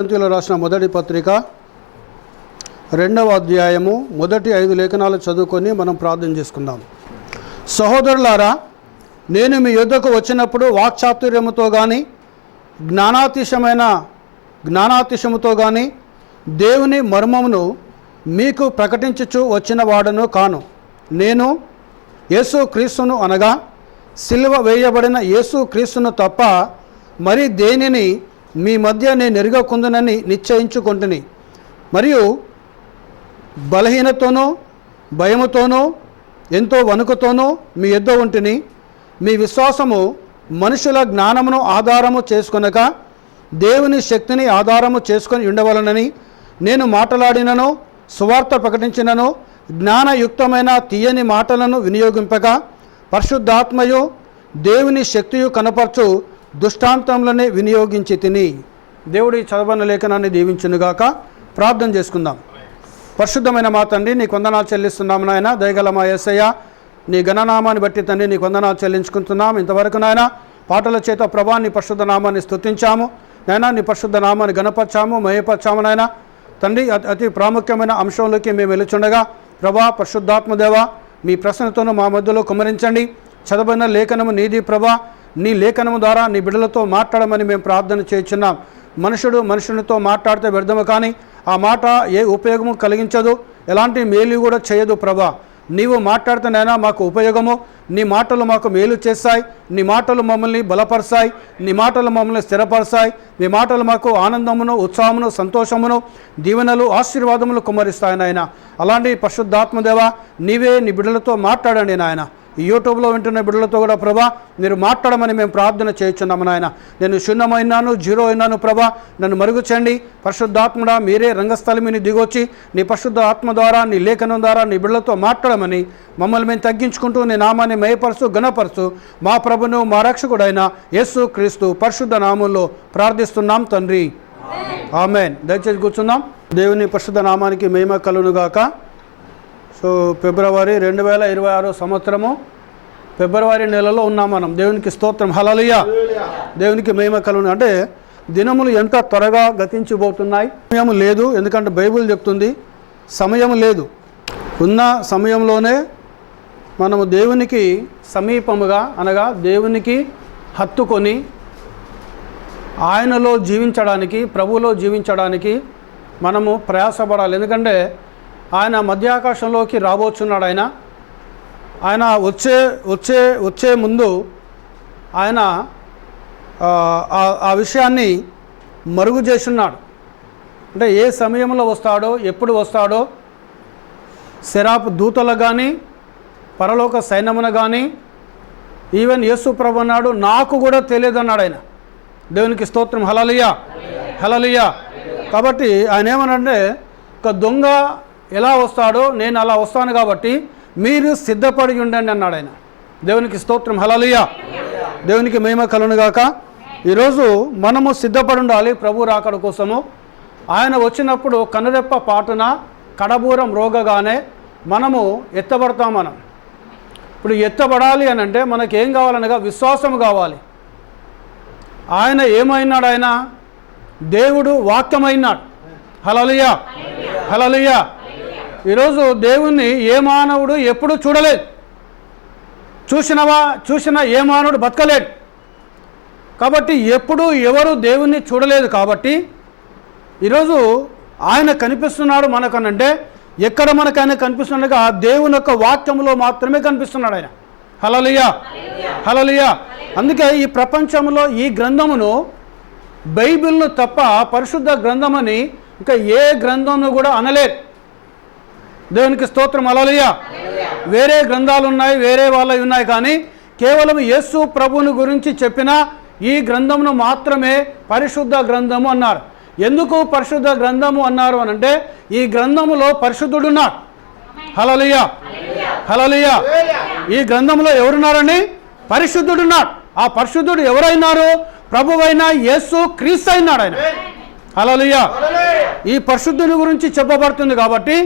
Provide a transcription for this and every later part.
కొరింథీయులకు రాసిన మొదటి పత్రిక 2వ అధ్యాయము మొదటి 5 లేఖనాలు చదువుకొని మనం ప్రార్థన చేసుకుందాం. సహోదరులారా, నేను మీ యొద్దకు వచ్చినప్పుడు వాక్చాతుర్యముతో కానీ జ్ఞానాతిశయముతో కానీ దేవుని మర్మమును మీకు ప్రకటించుచు వచ్చిన వాడను కాను. నేను యేసు క్రీస్తును అనగా సిలువ వేయబడిన యేసు క్రీస్తును తప్ప మరి దేనిని మీ మధ్య నేను ఎరుగకుందునని నిశ్చయించుకుంటుని, మరియు బలహీనతోనూ భయముతోనూ ఎంతో వణుకుతోనూ మీ యొద్ద ఉంటిని. మీ విశ్వాసము మనుషుల జ్ఞానమును ఆధారము చేసుకొనక దేవుని శక్తిని ఆధారము చేసుకొని ఉండవలనని నేను మాట్లాడినను సువార్త ప్రకటించినను జ్ఞానయుక్తమైన తీయని మాటలను వినియోగింపక పరిశుద్ధాత్మయు దేవుని శక్తియు కనపరచు దృష్టాంతములనే వినియోగించి తిని. దేవుడి చదవని లేఖనాన్ని దీవించునుగాక. ప్రార్థన చేసుకుందాం. పరిశుద్ధమైన మా తండ్రి, నీకు వందనాలు చెల్లిస్తున్నాము నాయన. దయగల మా యేసయ్య, నీ ఘననామాన్ని బట్టి తండ్రి నీకు వందనాలు చెల్లించుకుంటున్నాం. ఇంతవరకు నాయన పాటల చేత ప్రభా నీ పరిశుద్ధ నామాన్ని స్తుతించాము నాయన, నీ పరిశుద్ధ నామాన్ని గణపరచాము, మహిమపరచాము నాయన. తండ్రి అతి ప్రాముఖ్యమైన అంశంలోకి మేము వెలుచుండగా ప్రభా పరిశుద్ధాత్మదేవ మీ ప్రశ్నతోనూ మా మధ్యలో కుమ్మరించండి. చదవబడిన లేఖనము నీది ప్రభా, నీ లేఖనము ద్వారా నీ బిడ్డలతో మాట్లాడమని మేము ప్రార్థన చేయించున్నాం. మనుషునితో మాట్లాడితే వ్యర్థము, కానీ ఆ మాట ఏ ఉపయోగము కలిగించదు, ఎలాంటి మేలు కూడా చేయదు ప్రభా. నీవు మాట్లాడితేనైనా మాకు ఉపయోగము, నీ మాటలు మాకు మేలు చేస్తాయి, నీ మాటలు మమ్మల్ని బలపరుస్తాయి, నీ మాటలు మమ్మల్ని స్థిరపరుస్తాయి, నీ మాటలు మాకు ఆనందమును, ఉత్సాహమును, సంతోషమును, దీవెనలు, ఆశీర్వాదములు కుమ్మరిస్తాయి నాయన. అలాంటి పరిశుద్ధాత్మదేవ నీవే నీ బిడ్డలతో మాట్లాడండి నాయన. ఈ యూట్యూబ్లో వింటున్న బిడ్డలతో కూడా ప్రభా మీరు మాట్లాడమని మేము ప్రార్థన చేయించున్నాము నాయన. నేను శూన్యమైనాను, జీరో అయినాను ప్రభా, నన్ను మరుగు చేయండి. పరిశుద్ధాత్మడా మీరే రంగస్థలం మీద దిగొచ్చి నీ పరిశుద్ధ ఆత్మ ద్వారా నీ లేఖనం ద్వారా నీ బిడ్డలతో మాట్లాడమని మమ్మల్ని మేము తగ్గించుకుంటూ నీ నామాన్ని మయపరుచు ఘనపరుచు మా ప్రభును మా రక్షకుడైన యేసు క్రీస్తు పరిశుద్ధ నామంలో ప్రార్థిస్తున్నాం తండ్రి, ఆమేన్. దయచేసి కూర్చుందాం. దేవుని పరిశుద్ధ నామానికి మహిమ కలుగునుగాక. సో ఫిబ్రవరి 2026 సంవత్సరము ఫిబ్రవరి నెలలో ఉన్నాం మనం. దేవునికి స్తోత్రం, హల్లెలూయా. దేవునికి మహిమ కలుగును. అంటే దినములు ఎంత త్వరగా గతించిపోతున్నాయి. సమయం లేదు, ఎందుకంటే బైబిల్ చెప్తుంది సమయం లేదు. ఉన్న సమయంలోనే మనము దేవునికి సమీపముగా అనగా దేవునికి హత్తుకొని ఆయనలో జీవించడానికి, ప్రభువులో జీవించడానికి మనము ప్రయాసపడాలి. ఎందుకంటే ఆయన మధ్యాకాశంలోకి రాబోతున్నాడు. ఆయన వచ్చే ముందు ఆయన ఆ విషయాన్ని మరుగు చేస్తున్నాడు. అంటే ఏ సమయంలో వస్తాడో, ఎప్పుడు వస్తాడో సెరాపు దూతలు కానీ పరలోక సైన్యమున కానీ ఈవెన్ యేసు ప్రభు అన్నాడు నాకు కూడా తెలియదు అన్నాడు ఆయన. దేవునికి స్తోత్రం, హల్లెలూయా, హల్లెలూయా. కాబట్టి ఆయన ఏమనంటే ఒక దొంగ ఎలా వస్తాడో నేను అలా వస్తాను, కాబట్టి మీరు సిద్ధపడి ఉండండి అన్నాడు ఆయన. దేవునికి స్తోత్రం, హల్లెలూయా. దేవునికి మహిమ కలుగునుగాక. ఈరోజు మనము సిద్ధపడి ఉండాలి ప్రభు రాకడ కోసము. ఆయన వచ్చినప్పుడు కనురెప్ప పాటున కడబూరం రోగగానే మనము ఎత్తబడతాం. మనం ఇప్పుడు ఎత్తబడాలి అని అంటే మనకి ఏం కావాలనగా విశ్వాసం కావాలి. ఆయన ఏమైనాడు? ఆయన దేవుడు వాక్యమైనాడు. హల్లెలూయా, హల్లెలూయా. ఈరోజు దేవుణ్ణి ఏ మానవుడు ఎప్పుడు చూడలేదు. చూసినా ఏ మానవుడు బతకలేడు. కాబట్టి ఎప్పుడు ఎవరు దేవుణ్ణి చూడలేదు. కాబట్టి ఈరోజు ఆయన కనిపిస్తున్నాడు మనకనంటే ఎక్కడ మనకు ఆయన కనిపిస్తున్నాడుగా ఆ దేవుని యొక్క వాక్యంలో మాత్రమే కనిపిస్తున్నాడు ఆయన. హల్లెలూయా, హల్లెలూయా. అందుకే ఈ ప్రపంచంలో ఈ గ్రంథమును బైబిల్ను తప్ప పరిశుద్ధ గ్రంథమని ఇంకా ఏ గ్రంథంను కూడా అనలేదు. దేవునికి స్తోత్రం, హల్లెలూయా. వేరే గ్రంథాలు ఉన్నాయి, వేరే వాళ్ళవి ఉన్నాయి, కానీ కేవలం యేసు ప్రభువుని గురించి చెప్పిన ఈ గ్రంథమును మాత్రమే పరిశుద్ధ గ్రంథము అన్నారు. ఎందుకు పరిశుద్ధ గ్రంథము అన్నారు అని అంటే ఈ గ్రంథములో పరిశుద్ధుడున్నాడు. హల్లెలూయా, హల్లెలూయా. ఈ గ్రంథంలో ఎవరున్నారండి? పరిశుద్ధుడున్నాడు. ఆ పరిశుద్ధుడు ఎవరైనారు? ప్రభువైన యేసు క్రీస్తు అయినాడు ఆయన. హల్లెలూయా. ఈ పరిశుద్ధుని గురించి చెప్పబడుతుంది కాబట్టి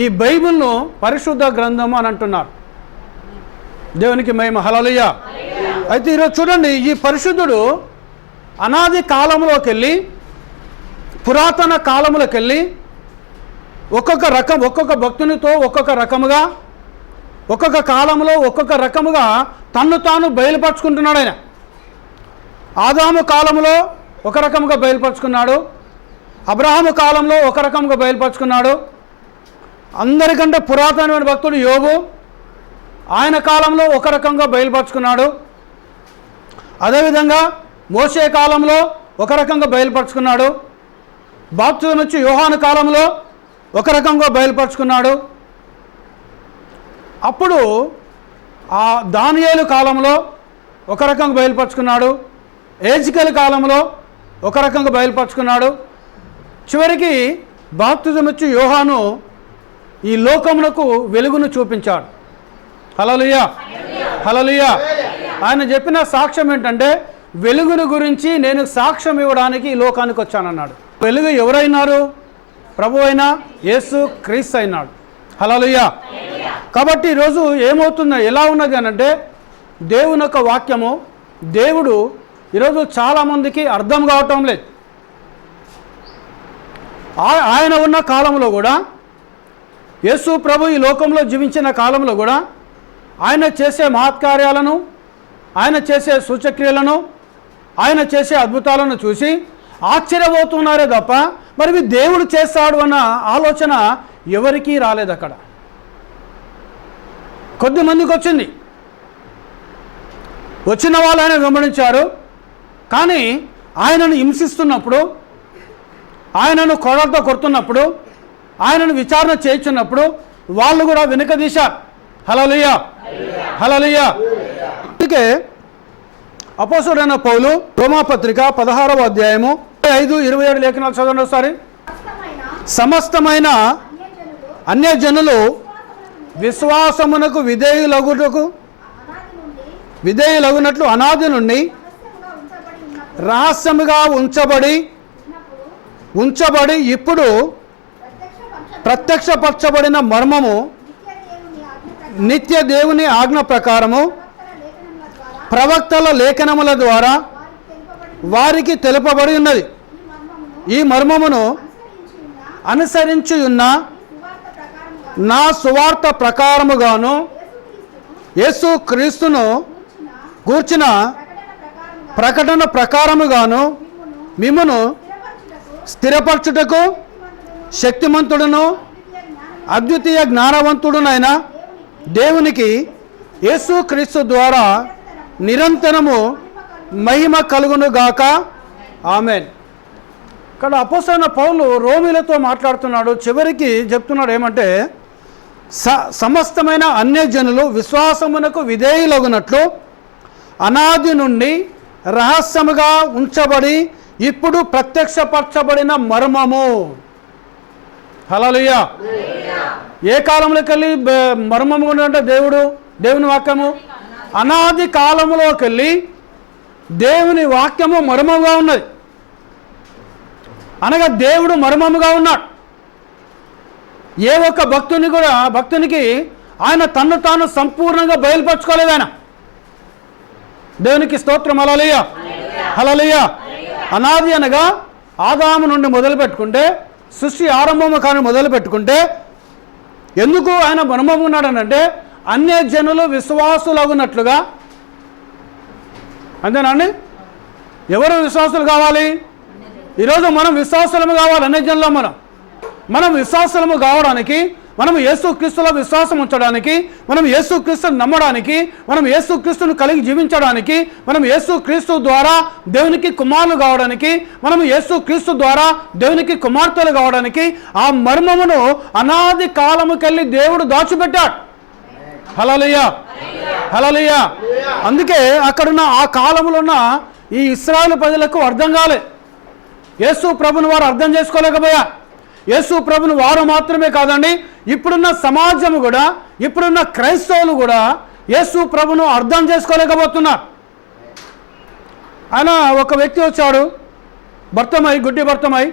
ఈ బైబిల్ను పరిశుద్ధ గ్రంథము అని అంటున్నారు. దేవునికి మహిమ, హల్లెలూయా. అయితే ఈరోజు చూడండి, ఈ పరిశుద్ధుడు అనాది కాలంలోకి వెళ్ళి పురాతన కాలములకు వెళ్ళి ఒక్కొక్క భక్తునితో ఒక్కొక్క రకముగా, ఒక్కొక్క కాలంలో ఒక్కొక్క రకముగా తన్ను తాను బయలుపరుచుకుంటున్నాడు. ఆయన ఆదాము కాలంలో ఒక రకముగా బయలుపరుచుకున్నాడు, అబ్రహాము కాలంలో ఒక రకముగా బయలుపరుచుకున్నాడు. అందరికంటే పురాతనమైన భక్తుడు యోబు, ఆయన కాలంలో ఒక రకంగా బయలుపరుచుకున్నాడు. అదేవిధంగా మోషే కాలంలో ఒక రకంగా బయలుపరుచుకున్నాడు. బాప్తిజం ఇచ్చి యోహాను కాలంలో ఒక రకంగా బయలుపరుచుకున్నాడు. అప్పుడు ఆ దానియేలు కాలంలో ఒక రకంగా బయలుపరుచుకున్నాడు. ఏజికేలు కాలంలో ఒక రకంగా బయలుపరుచుకున్నాడు. చివరికి బాప్తిజం ఇచ్చి యోహాను ఈ లోకమునకు వెలుగును చూపించాడు. హల్లెలూయా, హల్లెలూయా. ఆయన చెప్పిన సాక్ష్యం ఏంటంటే, వెలుగును గురించి నేను సాక్ష్యం ఇవ్వడానికి ఈ లోకానికి వచ్చానన్నాడు. వెలుగు ఎవరైనారు? ప్రభు అయిన యేసు క్రీస్తు అయినాడు. హల్లెలూయా. కాబట్టి ఈరోజు ఏమవుతుంది, ఎలా ఉన్నది అని అంటే, దేవుని యొక్క వాక్యము, దేవుడు ఈరోజు చాలామందికి అర్థం కావటం లేదు. ఆయన ఉన్న కాలంలో కూడా, యేసు ప్రభు ఈ లోకంలో జీవించిన కాలంలో కూడా ఆయన చేసే మహత్కార్యాలను, ఆయన చేసే సూచక్రియలను, ఆయన చేసే అద్భుతాలను చూసి ఆశ్చర్యపోతున్నారే తప్ప మరి ఇవి దేవుడు చేస్తాడు అన్న ఆలోచన ఎవరికీ రాలేదు. అక్కడ కొద్దిమందికి వచ్చింది, వచ్చిన వాళ్ళు ఆయన వెంబడించారు. కానీ ఆయనను హింసిస్తున్నప్పుడు, ఆయనను కొరలతో కొడుతున్నప్పుడు, ఆయనను విచారణ చేయించున్నప్పుడు వాళ్ళు కూడా వెనుకదీశారు. హల్లెలూయా, హల్లెలూయా. అందుకే అపోస్తలుడైన పౌలు రోమాపత్రిక 16వ అధ్యాయము 5:27 లేఖనాలు చదవండి ఒకసారి. సమస్తమైన అన్యజనులు విశ్వాసమునకు విధేయులగునట్లు అనాది నుండి రహస్యముగా ఉంచబడి ఇప్పుడు ప్రత్యక్షపరచబడిన మర్మము నిత్య దేవుని ఆజ్ఞ ప్రకారము ప్రవక్తల లేఖనముల ద్వారా వారికి తెలుపబడి ఉన్నది. ఈ మర్మమును అనుసరించి ఉన్న నా సువార్త ప్రకారముగాను యేసు క్రీస్తును గూర్చిన ప్రకటన ప్రకారముగాను మిమ్మును స్థిరపరచుటకు శక్తిమంతుడును అద్వితీయ జ్ఞానవంతుడునైన దేవునికి యేసు క్రీస్తు ద్వారా నిరంతరము మహిమ కలుగునుగాక. ఆమేన్. ఇక్కడ అపోస్తలుడైన పౌలు రోమీలతో మాట్లాడుతున్నాడు. చివరికి చెప్తున్నాడు ఏమంటే, సమస్తమైన అన్యజనులు విశ్వాసమునకు విధేయులగునట్లు అనాది నుండి రహస్యముగా ఉంచబడి ఇప్పుడు ప్రత్యక్షపరచబడిన మర్మము. హల్లెలూయా. ఏ కాలంలోకి వెళ్ళి మర్మము అంటే దేవుని వాక్యము అనాది కాలంలోకి వెళ్ళి దేవుని వాక్యము మర్మముగా ఉన్నది. అనగా దేవుడు మర్మముగా ఉన్నాడు. ఏ ఒక్క భక్తునికి ఆయన తన్ను తాను సంపూర్ణంగా బయలుపరచుకోలేదు. ఆయన దేవునికి స్తోత్రం. హల్లెలూయా, హల్లెలూయా. అనాది అనగా ఆదాము నుండి మొదలు పెట్టుకుంటే, సృష్టి ఆరంభము కానీ మొదలు పెట్టుకుంటే, ఎందుకు ఆయన మర్మము ఉన్నాడనంటే అన్యజనులు విశ్వాసులగునట్లుగా. అంతేనండి. ఎవరు విశ్వాసులు కావాలి? ఈరోజు మనం విశ్వాసులము కావాలి. అన్యజనులు మనం విశ్వాసులము కావడానికి, మనం యేసుక్రీస్తులో విశ్వాసం ఉంచడానికి, మనం యేసుక్రీస్తుని నమ్మడానికి, మనం యేసుక్రీస్తును కలిగి జీవించడానికి, మనం యేసుక్రీస్తు ద్వారా దేవునికి కుమారులు కావడానికి, మనం యేసుక్రీస్తు ద్వారా దేవునికి కుమార్తెలు కావడానికి ఆ మర్మమును అనాది కాలముకెళ్ళి దేవుడు దాచిపెట్టాడు. హల్లెలూయా, హల్లెలూయా. అందుకే అక్కడున్న ఆ కాలంలో ఉన్న ఈ ఇశ్రాయేలు ప్రజలకు అర్థం కాలే. యేసు ప్రభుని వారు అర్థం చేసుకోలేకపోయా. యేసు ప్రభుని వారు మాత్రమే కాదండి, ఇప్పుడున్న సమాజం కూడా, ఇప్పుడున్న క్రైస్తవులు కూడా యేసు ప్రభును అర్థం చేసుకోలేకపోతున్నారు. ఆయన ఒక వ్యక్తి వచ్చాడు, గుడ్డి భర్తమై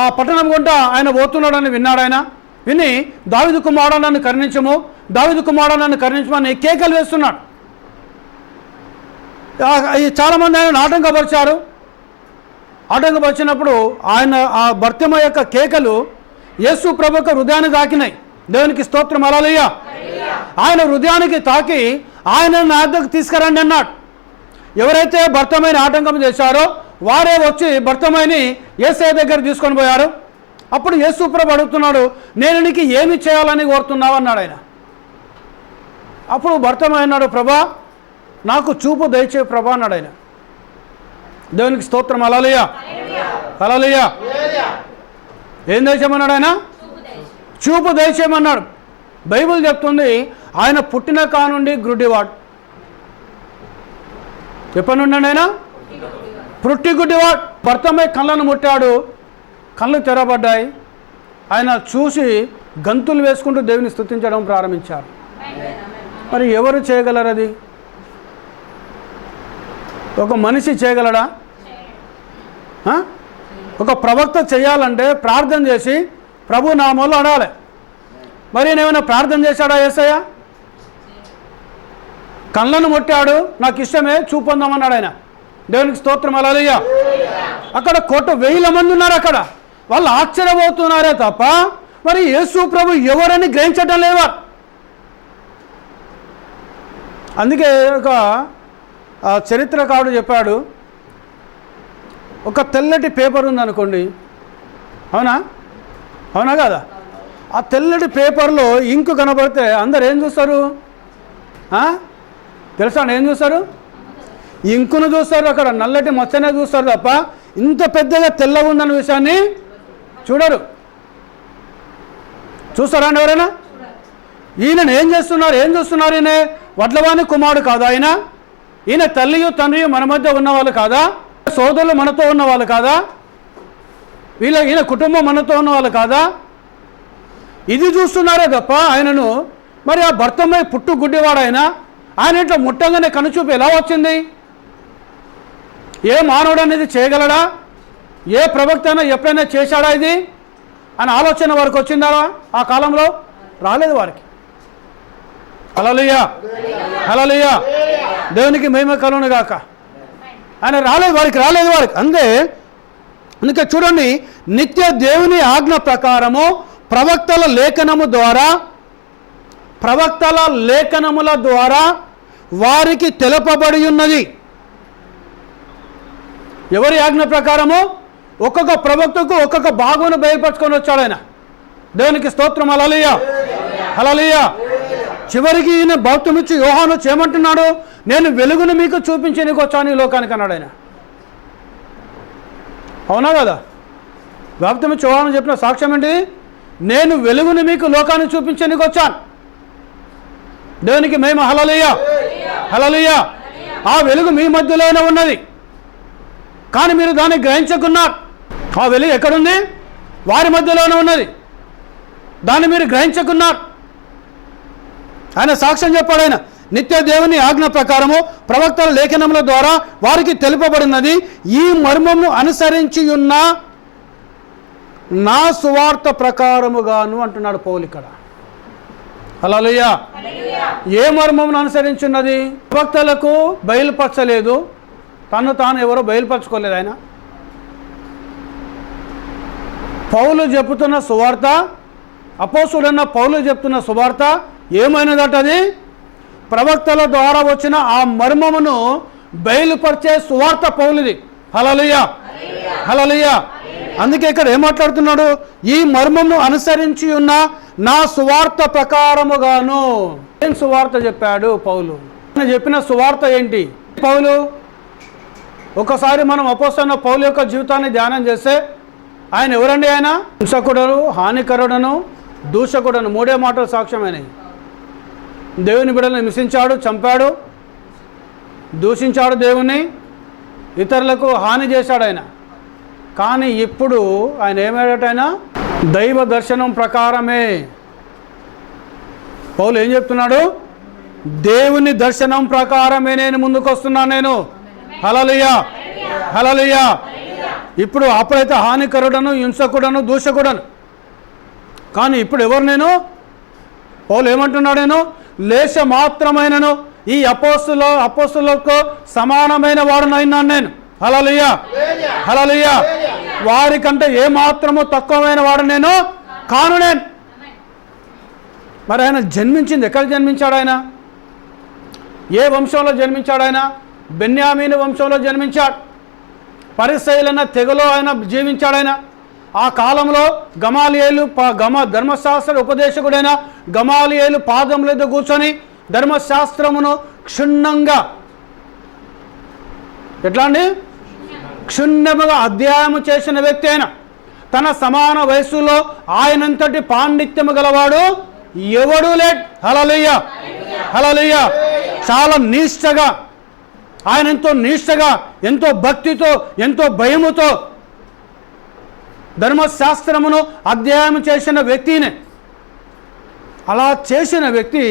ఆ పట్టణం గుంట ఆయన పోతున్నాడని విన్నాడు. ఆయన విని దావీదు కుమారుడా నన్ను కరుణించము, దావీదు కుమారుడా నన్ను కరుణించమని కేకలు వేస్తున్నాడు. చాలామంది ఆయన ఆటంకపరిచారు. ఆటంకం వచ్చినప్పుడు ఆయన ఆ భర్తమ యొక్క కేకలు యేసు ప్రభుకు హృదయాన్ని తాకినాయి. దేవునికి స్తోత్రం, హల్లెలూయా. ఆయన హృదయానికి తాకి ఆయన నా వద్దకు తీసుకురండి అన్నాడు. ఎవరైతే భర్తమైన ఆటంకం చేశారో వారే వచ్చి భర్తమైని యేసయ్య దగ్గర తీసుకొని పోయారు. అప్పుడు యేసు ప్రభు అడుగుతున్నాడు, నేను నీకు ఏమి చేయాలని కోరుతున్నావు అన్నాడు ఆయన. అప్పుడు భర్తమై అన్నాడు, ప్రభా నాకు చూపు దయచే ప్రభా అన్నాడు ఆయన. దేవునికి స్తోత్రం, హల్లెలూయా, హల్లెలూయా. ఏం దయచేయమన్నాడు ఆయన? చూపు దయచేయమన్నాడు. బైబిల్ చెప్తుంది ఆయన పుట్టిన కానుండి గుడ్డివాడు. చెప్పనుండి ఆయన పుట్టి గుడ్డివాడు. భర్తమై కళ్ళను ముట్టాడు, కళ్ళు తెరబడ్డాయి. ఆయన చూసి గంతులు వేసుకుంటూ దేవుని స్తుతించడం ప్రారంభించారు. మరి ఎవరు చేయగలరు? అది ఒక మనిషి చేయగలడా? ఒక ప్రవక్త చేయాలంటే ప్రార్థన చేసి ప్రభు నామములో అడాలి. మరి నేనేమైనా ప్రార్థన చేశాడా యేసయ్య? కళ్ళను ముట్టాడు, నాకు ఇష్టమే చూపొందామన్నాడు ఆయన. దేవునికి స్తోత్రం, హల్లెలూయా. అక్కడ 1,000 మంది ఉన్నారు. అక్కడ వాళ్ళు ఆశ్చర్యపోతున్నారే తప్ప మరి యేసు ప్రభు ఎవరని గ్రహించటం లేవా? అందుకే ఒక చరిత్రకారుడు చెప్పాడు, ఒక తెల్లటి పేపర్ ఉందనుకోండి, అవునా అవునా కదా, ఆ తెల్లటి పేపర్లో ఇంకు కనబడితే అందరు ఏం చూస్తారు? తెలుసా ఏం చూస్తారు? ఇంకును చూస్తారు, అక్కడ నల్లటి మచ్చనే చూస్తారు తప్ప ఇంత పెద్దగా తెల్లగా ఉందన్న విషయాన్ని చూడరు. చూస్తారా అండి ఎవరైనా? ఈయనను ఏం చేస్తున్నారు? ఏం చూస్తున్నారు? ఈయన వడ్లవాని కుమారుడు కాదా? ఈయన తల్లియు తండ్రియు మన మధ్య ఉన్నవాళ్ళు కాదా? సోదరులు మనతో ఉన్నవాళ్ళు కాదా? ఈయన కుటుంబం మనతో ఉన్నవాళ్ళు కాదా? ఇది చూస్తున్నారే తప్ప ఆయనను మరి ఆ భర్తమై పుట్టు గుడ్డివాడు ఆయన ఇంట్లో ముట్టంగానే కనుచూపు ఎలా వచ్చింది? ఏ మానవుడు అనేది చేయగలడా? ఏ ప్రవక్త అయినా ఎప్పుడైనా చేశాడా ఇది అని ఆలోచన వారికి వచ్చిందా? ఆ కాలంలో రాలేదు వారికి. హల్లెలూయా, హల్లెలూయా. దేవునికి మహిమ కలుగును గాక. ఆయన రాలేదు, వారికి రాలేదు వారికి. అందుకే చూడండి, నిత్య దేవుని ఆజ్ఞ ప్రకారము ప్రవక్తల లేఖనముల ద్వారా వారికి తెలుపబడి ఉన్నది. ఎవరి ఆజ్ఞ ప్రకారము? ఒక్కొక్క ప్రవక్తకు ఒక్కొక్క భాగమును బయలుపరుచుకొని వచ్చాడు ఆయన. దేవునికి స్తోత్రం, హల్లెలూయా, హల్లెలూయా. చివరికి ఈయన బాప్తిసమిచ్చి యోహాను చేయమంటున్నాడు, నేను వెలుగును మీకు చూపించడానికి వచ్చాను ఈ లోకానికి అన్నాడు ఆయన. అవునా కదా? బాప్తిసమిచ్చి యోహాను చెప్పిన సాక్ష్యం ఏంటి? నేను వెలుగును మీకు లోకాన్ని చూపించడానికి వచ్చాను. దేవునికి మహిమ, హల్లెలూయా, హల్లెలూయా. ఆ వెలుగు మీ మధ్యలోనే ఉన్నది, కానీ మీరు దాన్ని గ్రహించకున్నారు. ఆ వెలుగు ఎక్కడుంది? వారి మధ్యలోనే ఉన్నది, దాన్ని మీరు గ్రహించకున్నారు. ఆయన సాక్ష్యం చెప్పాడు. ఆయన నిత్య దేవుని ఆజ్ఞ ప్రకారము ప్రవక్తల లేఖనముల ద్వారా వారికి తెలుపబడినది. ఈ మర్మమును అనుసరించి ఉన్న నా సువార్త ప్రకారముగాను అంటున్నాడు పౌలు ఇక్కడ. హల్లెలూయా. ఏ మర్మమును అనుసరించున్నది? ప్రవక్తలకు బయలుపరచలేదు, తను తాను ఎవరో బయలుపరచుకోలేదు ఆయన. పౌలు చెప్తున్న సువార్త, అపోస్తులైన పౌలు చెప్తున్న సువార్త ఏమైనదట? అది ప్రవక్తల ద్వారా వచ్చిన ఆ మర్మమును బయలుపరిచే సువార్త పౌలుది. హల్లెలూయా, హల్లెలూయా. అందుకే ఇక్కడ ఏం మాట్లాడుతున్నాడు? ఈ మర్మమును అనుసరించి ఉన్న నా సువార్త ప్రకారముగాను. ఏం సువార్త చెప్పాడు పౌలు? ఆయన చెప్పిన సువార్త ఏంటి? పౌలు ఒకసారి మనం అపోస్తలుడైన పౌలు యొక్క జీవితాన్ని ధ్యానం చేస్తే ఆయన ఎవరండి? ఆయన హింసకుడను, హానికరుడను, దూషకుడను, 3 మాటలు సాక్ష్యమైనవి. దేవుని బిడ్డలను హింసించాడు, చంపాడు, దూషించాడు దేవుని, ఇతరులకు హాని చేశాడు ఆయన. కానీ ఇప్పుడు ఆయన ఏమయ్యాడట? ఆయన దైవ దర్శనం ప్రకారమే. పౌలు ఏం చెప్తున్నాడు? దేవుని దర్శనం ప్రకారమే నేను ముందుకు వస్తున్నాను నేను. హల్లెలూయా, హల్లెలూయా. ఇప్పుడు అప్పుడైతే హానికరుడను, హింసకుడను, దూషకుడను, కానీ ఇప్పుడు ఎవరు నేను? పౌలు ఏమంటున్నాడు? నేను లేశ మాత్రమైనను ఈ అపోస్తులకు సమానమైన వాడునైనాను నేను. హల్లెలూయా, హల్లెలూయా. వారికంటే ఏమాత్రము తక్కువమైన వాడు నేను కాను. నేను మరి ఆయన జన్మించింది ఎక్కడ జన్మించాడు? ఆయన ఏ వంశంలో జన్మించాడు? ఆయన బెన్యామీను వంశంలో జన్మించాడు. పరిసయ్యులన్న తెగలో ఆయన జీవించాడు. ఆయన ఆ కాలంలో గమాలియేలు ధర్మశాస్త్ర ఉపదేశకుడైన గమాలియేలు పాదముల మీద కూర్చొని ధర్మశాస్త్రమును క్షుణ్ణంగా ఎట్లా అండి క్షుణ్ణముగా అధ్యయనం చేసిన వ్యక్తి అయిన తన సమాన వయస్సులో ఆయనంతటి పాండిత్యము గలవాడు ఎవడూ లేడు. హల్లెలూయా, హల్లెలూయా. చాలా నిష్ఠగా ఆయన ఎంతో నిష్ఠగా ఎంతో భక్తితో ఎంతో భయముతో ధర్మశాస్త్రమును అధ్యయనం చేసిన వ్యక్తినే. అలా చేసిన వ్యక్తి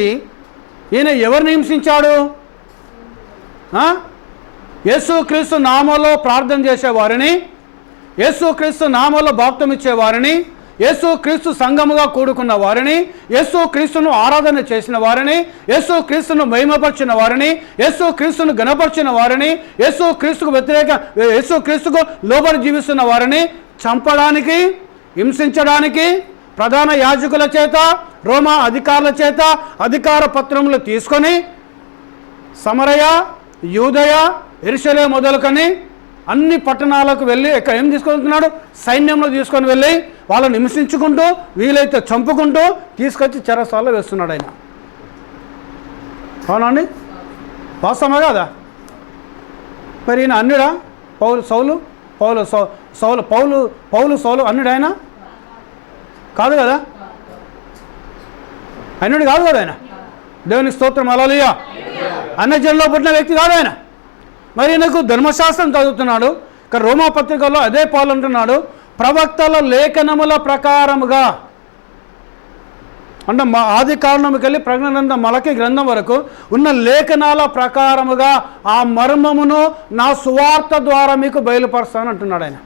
ఈయన ఎవరిని హింసించాడు? యేసుక్రీస్తు నామములో ప్రార్థన చేసేవారిని, యేసుక్రీస్తు నామములో బాప్తిసం ఇచ్చేవారిని, యేసుక్రీస్తు సంఘముగా కూడుకున్న వారిని, యేసుక్రీస్తును ఆరాధన చేసిన వారిని, యేసుక్రీస్తును మహిమపరిచిన వారిని, యేసుక్రీస్తును ఘనపరిచిన వారిని, యేసుక్రీస్తుకు లోబడి జీవిస్తున్న వారిని చంపడానికి, హింసించడానికి ప్రధాన యాజకుల చేత, రోమా అధికారుల చేత అధికార పత్రములు తీసుకొని సమరయ, యూదయ, యెరూషలేము మొదలుకొని అన్ని పట్టణాలకు వెళ్ళి ఇక్కడ ఏం తీసుకుంటున్నాడు? సైన్యంలో తీసుకొని వెళ్ళి వాళ్ళని హింసించుకుంటూ వీలైతే చంపుకుంటూ తీసుకొచ్చి చెరసాలలో వేస్తున్నాడు ఆయన. అవునండి, వాస్తవమే కదా? మరి ఈయన అన్యుడా? పౌలు అన్యుడు ఆయన కాదు కదా? అన్యుడు కాదు కదా ఆయన. దేవునికి స్తోత్రం, హల్లెలూయా. అన్యజనుల్లో పుట్టిన వ్యక్తి కాదు ఆయన. మరి ఈయనకు ధర్మశాస్త్రం చదువుతున్నాడు. ఇక్కడ రోమా పత్రికలో అదే పౌలు అంటున్నాడు, ప్రవక్తల లేఖనముల ప్రకారముగా అంటే ఆది కారణంకి వెళ్ళి ప్రకటన గ్రంథం మలకి గ్రంథం వరకు ఉన్న లేఖనాల ప్రకారముగా ఆ మర్మమును నా సువార్త ద్వారా మీకు బయలుపరుస్తాను అంటున్నాడు ఆయన.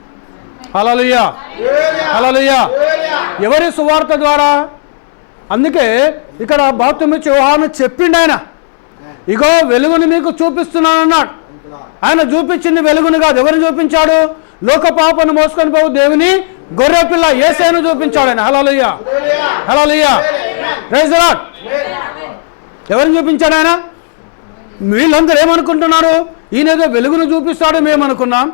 హల్లెలూయా, హల్లెలూయా. ఎవరి సువార్త ద్వారా? అందుకే ఇక్కడ బాప్తిసం ఇచ్చే యోహాను చెప్పిండు ఆయన, ఇగో వెలుగుని మీకు చూపిస్తున్నాను అన్నాడు. ఆయన చూపించింది వెలుగును కాదు. ఎవరిని చూపించాడు? లోక పాపను మోసుకొని పోవు దేవుని గొర్రెపిల్ల యేసును చూపించాడు ఆయన. హల్లెలూయా, హల్లెలూయా, ప్రైజ్ ది లార్డ్. ఎవరిని చూపించాడు ఆయన? వీళ్ళందరూ ఏమనుకుంటున్నారు? ఈయనేదో వెలుగును చూపిస్తాడు మేము అనుకున్నాం,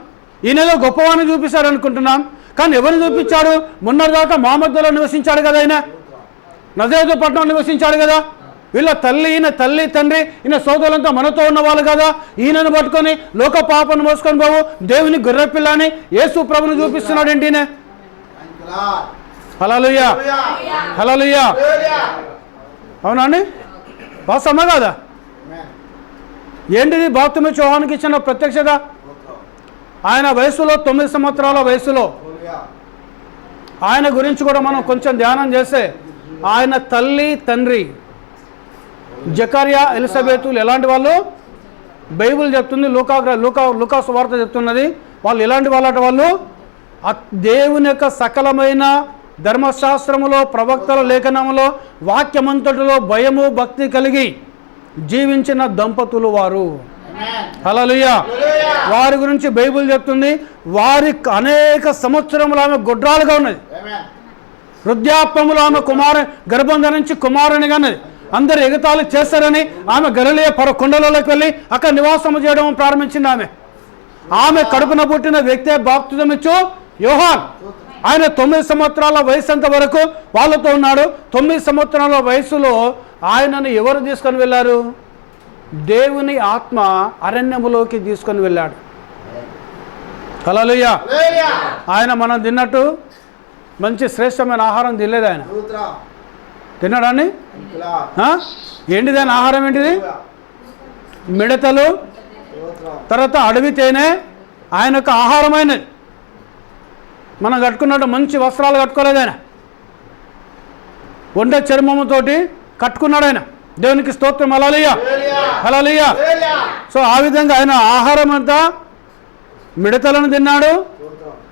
ఈయనేదో గొప్పవాడిని చూపిస్తాడు అనుకుంటున్నాం. కానీ ఎవరిని చూపించాడు? మొన్నటిదాకా మా మధ్యలో నివసించాడు కదా ఆయన, నజరేతు పట్టణంలో నివసించాడు కదా. వీళ్ళ తల్లి, ఈయన తల్లి తండ్రి, ఈయన సోదరులంతా మనతో ఉన్నవాళ్ళు కదా. ఈయనను పట్టుకొని లోక పాపను మోసుకొని పోవు దేవుని గొర్రెపిల్లని యేసు ప్రభుని చూపిస్తున్నాడు ఏంటి ఈయన? హల్లెలూయా, హల్లెలూయా. అవునా అండి, వాస్తవమే కదా? ఏంటిది? బాప్తిసం ఇచ్చే యోహానుకి ఇచ్చిన ప్రత్యక్షత. ఆయన వయసులో 9 సంవత్సరాల వయసులో ఆయన గురించి కూడా మనం కొంచెం ధ్యానం చేస్తే ఆయన తల్లి తండ్రి జకర్యా, ఎలిజబెతులు ఎలాంటి వాళ్ళు? బైబిల్ చెప్తుంది, లూకా సువార్త చెప్తున్నది. వాళ్ళు ఎలాంటి వాళ్ళట? వాళ్ళు దేవుని యొక్క సకలమైన ధర్మశాస్త్రములో, ప్రవక్తల లేఖనములో, వాక్యమంతటిలో భయము భక్తి కలిగి జీవించిన దంపతులు వారు. హల్లెలూయా. వారి గురించి బైబిల్ చెప్తుంది, వారి అనేక సంవత్సరములు ఆమె గొడ్రాలుగా ఉన్నది, వృద్ధాప్యములో ఆమె గర్భం ధరించి కుమారునిగా ఉన్నది. అందరు ఎగతాళి చేస్తారని ఆమె గలిలయ కొండలలోకి వెళ్ళి అక్కడ నివాసము చేయడం ప్రారంభించింది. ఆమె కడుపున పుట్టిన వ్యక్తే బాప్తిసం ఇచ్చు యోహాన్. ఆయన 9 సంవత్సరాల వయసు వరకు వాళ్ళతో ఉన్నాడు. 9 సంవత్సరాల వయసులో ఆయనను ఎవరు తీసుకొని వెళ్ళారు? దేవుని ఆత్మ అరణ్యములోకి తీసుకొని వెళ్ళాడు. హల్లెలూయా. ఆయన మనం తిన్నట్టు మంచి శ్రేష్టమైన ఆహారం తినలేదు ఆయన. తిన్నాడాన్ని? ఏంటిది ఆయన ఆహారం? ఏంటిది? మిడతలు, తర్వాత అడవి తేనె ఆయన యొక్క ఆహారమైనది. మనం కట్టుకున్నట్టు మంచి వస్త్రాలు కట్టుకోలేదు ఆయన, ఒంటె చర్మముతోటి కట్టుకున్నాడు ఆయన. దేవునికి స్తోత్రం, హల్లెలూయా, హల్లెలూయా. సో ఆ విధంగా ఆయన ఆహారం అంతా మిడతలను తిన్నాడు,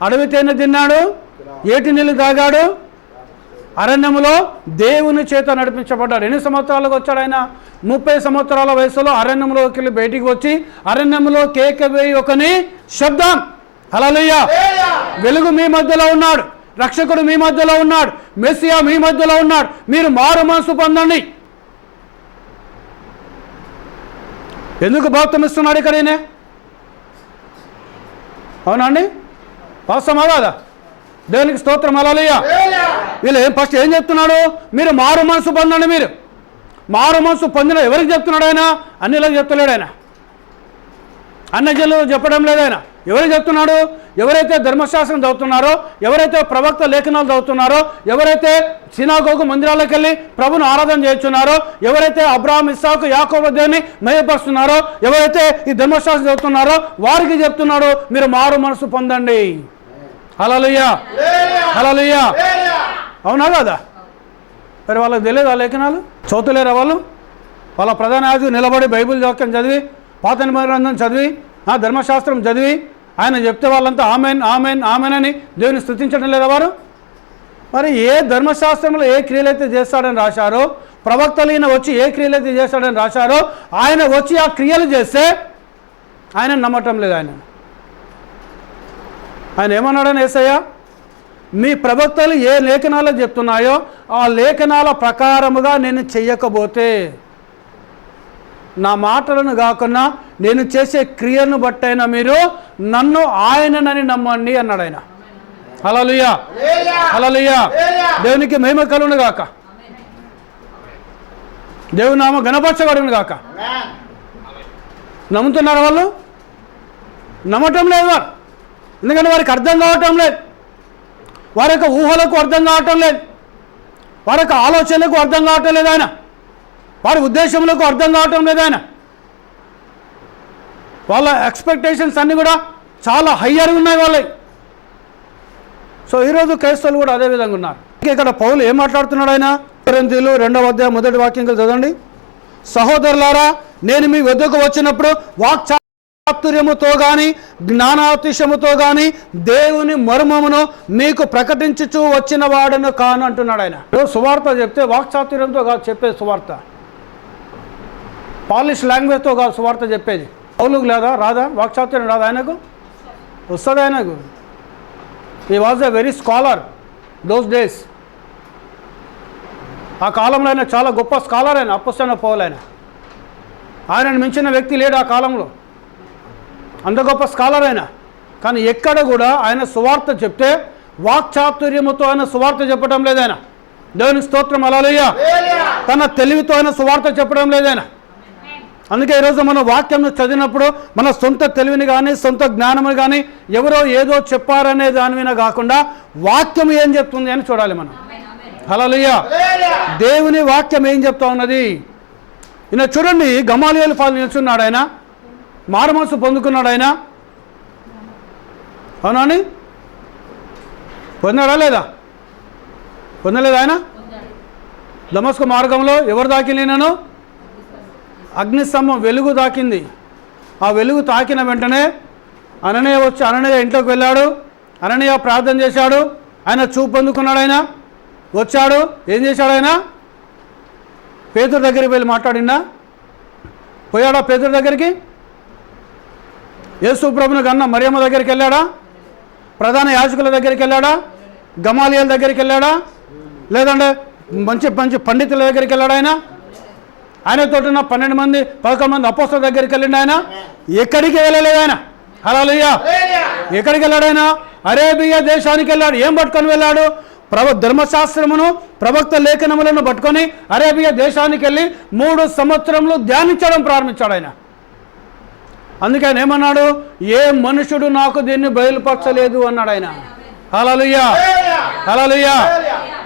అడవి తేనె తిన్నాడు, ఏటి నీళ్ళు తాగాడు, అరణ్యములో దేవుని చేత నడిపించబడ్డాడు. ఎన్ని సంవత్సరాలకు వచ్చాడు ఆయన? 30 సంవత్సరాల వయసులో అరణ్యంలోకి వెళ్ళి బయటికి వచ్చి అరణ్యంలో కేక వేయి ఒకని శబ్దం. హల్లెలూయా. వెలుగు మీ మధ్యలో ఉన్నాడు, రక్షకుడు మీ మధ్యలో ఉన్నాడు, మెస్సియా మీ మధ్యలో ఉన్నాడు. మీరు మారు మనసు పొందండి. ఎందుకు బాప్తిసం ఇస్తున్నాడు ఇక్కడ ఈయన? అవునండి, వాస్తవమా కాదా? దేవునికి స్తోత్రం. హల్లెలూయా. వీళ్ళు ఫస్ట్ ఏం చెప్తున్నాడు? మీరు మారు మనసు పొందండి. మీరు మారు మనసు పొందిన ఎవరికి చెప్తున్నాడు ఆయన? అన్నిలకు చెప్తలేడు ఆయన, అన్యజనులకు చెప్పడం లేదు ఆయన. ఎవరికి చెప్తున్నాడు? ఎవరైతే ధర్మశాస్త్రం చదువుతున్నారో, ఎవరైతే ప్రవక్త లేఖనాలు చదువుతున్నారో, ఎవరైతే సినాగోగు మందిరాలకు వెళ్ళి ప్రభును ఆరాధన చేస్తున్నారో, ఎవరైతే అబ్రాహాం, ఇస్సాకు, యాకోబు దేవుని మహిమపరుస్తున్నారో, ఎవరైతే ఈ ధర్మశాస్త్రం చదువుతున్నారో వారికి చెప్తున్నాడు, మీరు మారు మనసు పొందండి. హల్లెలూయా, హల్లెలూయా. అవునా కదా? మరి వాళ్ళకి తెలియదు ఆ లేఖనాలు? చదువుతలేరా వాళ్ళు? వాళ్ళ ప్రధాన యాజకుడు నిలబడి బైబిల్ వాక్యం చదివి, పాత నిబంధన గ్రంథం చదివి, ధర్మశాస్త్రం చదివి ఆయన చెప్తే వాళ్ళంతా ఆమెన్ ఆమెన్ ఆమెన్ అని దేవుని స్తుతించడం లేదా వారు? మరి ఏ ధర్మశాస్త్రంలో ఏ క్రియలైతే చేస్తాడని రాశారో, ప్రవక్తలు ఈయన వచ్చి ఏ క్రియలైతే చేస్తాడని రాశారో, ఆయన వచ్చి ఆ క్రియలు చేస్తే ఆయన నమ్మటం లేదు. ఆయన ఏమన్నాడని యేసయ్య? మీ ప్రవక్తలు ఏ లేఖనాలు చెప్తున్నాయో ఆ లేఖనాల ప్రకారముగా నేను చెయ్యకపోతే, నా మాటలను కాకుండా నేను చేసే క్రియను బట్టైనా మీరు నన్ను ఆయననని నమ్మండి అన్నాడు ఆయన. హల్లెలూయా, హల్లెలూయా. దేవునికి మహిమ కలుగును గాక, దేవుని నామ ఘనపరచబడును గాక. నమ్ముతున్నారు వాళ్ళు? నమ్మటం లేదు వారు. ఎందుకంటే వారికి అర్థం కావటం లేదు, వారి యొక్క ఊహలకు అర్థం కావటం లేదు, వారి యొక్క ఆలోచనలకు అర్థం కావటం లేదు ఆయన, వారి ఉద్దేశములకు అర్థం కావటం లేదు ఆయన. వాళ్ళ ఎక్స్పెక్టేషన్స్ అన్నీ కూడా చాలా హయ్యర్ ఉన్నాయి వాళ్ళవి. సో ఈరోజు క్రైస్తవులు కూడా అదే విధంగా ఉన్నారు. ఇక్కడ పౌలు ఏం మాట్లాడుతున్నాడు ఆయన? కొరింథీయులు 2వ అధ్యాయం 1వ వాక్యం చదవండి. సహోదరులారా, నేను మీ వద్దకు వచ్చినప్పుడు వాక్చాతుర్యముతో కానీ జ్ఞానాతిశయముతో కానీ దేవుని మర్మమును మీకు ప్రకటించుచూ వచ్చిన వాడను కాను అంటున్నాడు ఆయన. సువార్త చెప్తే వాక్చాతుర్యంతో కాదు చెప్పేది సువార్త, పాలిష్ లాంగ్వేజ్తో కాదు సువార్త చెప్పేది. పౌలుకు లేదా? రాదా? వాక్చాతుర్యం రాదా ఆయనకు? వస్తుంది ఆయనకు. He was a very scholar those days. ఆ కాలంలో ఆయన చాలా గొప్ప స్కాలర్. ఆయన అపోస్తలుడైన పౌలు. ఆయనను మించిన వ్యక్తి లేడు ఆ కాలంలో, అంత గొప్ప స్కాలర్ ఆయన. కానీ ఎక్కడ కూడా ఆయన సువార్త చెప్తే వాక్చాతుర్యముతో ఆయన సువార్త చెప్పడం లేదు ఆయన. దేవునికి స్తోత్రం. హల్లెలూయా. తన తెలివితో ఆయన సువార్త చెప్పడం లేదు ఆయన. అందుకే ఈరోజు మన వాక్యం చదివినప్పుడు మన సొంత తెలివిని కానీ సొంత జ్ఞానముని కానీ ఎవరో ఏదో చెప్పారనే దాని మీద కాకుండా వాక్యం ఏం చెప్తుంది అని చూడాలి మనం. హల్లెలూయా. దేవుని వాక్యం ఏం చెప్తా ఉన్నది? ఈయన చూడండి, గమాలియేలు పాలు నిల్చున్నాడు ఆయన, మారు మనసు పొందుకున్నాడు ఆయన. అవునా అండి? పొందాడా లేదా? పొందలేదు ఆయన. దమస్కు మార్గంలో ఎవరు దాకిలేనను? అగ్నిస్తంభం వెలుగు తాకింది. ఆ వెలుగు తాకిన వెంటనే అననీయ వచ్చి అననీయ ఇంట్లోకి వెళ్ళాడు. అననీయ ప్రార్థన చేశాడు. ఆయన చూపు పొందుకున్నాడు. ఆయన వచ్చాడు. ఏం చేశాడు ఆయన? పేతురు దగ్గరికి వెళ్ళి మాట్లాడిందా? పోయాడా పేతురు దగ్గరికి? యేసు ప్రభుని కన్నా మరియమ్మ దగ్గరికి వెళ్ళాడా? ప్రధాన యాజకుల దగ్గరికి వెళ్ళాడా? గమాలియేల దగ్గరికి వెళ్ళాడా? లేదంటే మంచి మంచి పండితుల దగ్గరికి వెళ్ళాడు ఆయన? ఆయనతో 12 మంది 11 మంది అపోస్తలుల దగ్గరికి వెళ్ళిండు ఆయన? ఎక్కడికి వెళ్ళలేదు ఆయన. హల్లెలూయా. ఎక్కడికి వెళ్ళాడు ఆయన? అరేబియా దేశానికి వెళ్ళాడు. ఏం పట్టుకొని వెళ్ళాడు? ధర్మశాస్త్రమును ప్రవక్త లేఖనములను పట్టుకొని అరేబియా దేశానికి వెళ్ళి 3 సంవత్సరములు ధ్యానించడం ప్రారంభించాడు ఆయన. అందుకే ఆయన ఏమన్నాడు? ఏ మనుషుడు నాకు దీన్ని బయలుపరచలేదు అన్నాడు ఆయన. హల్లెలూయా, హల్లెలూయా.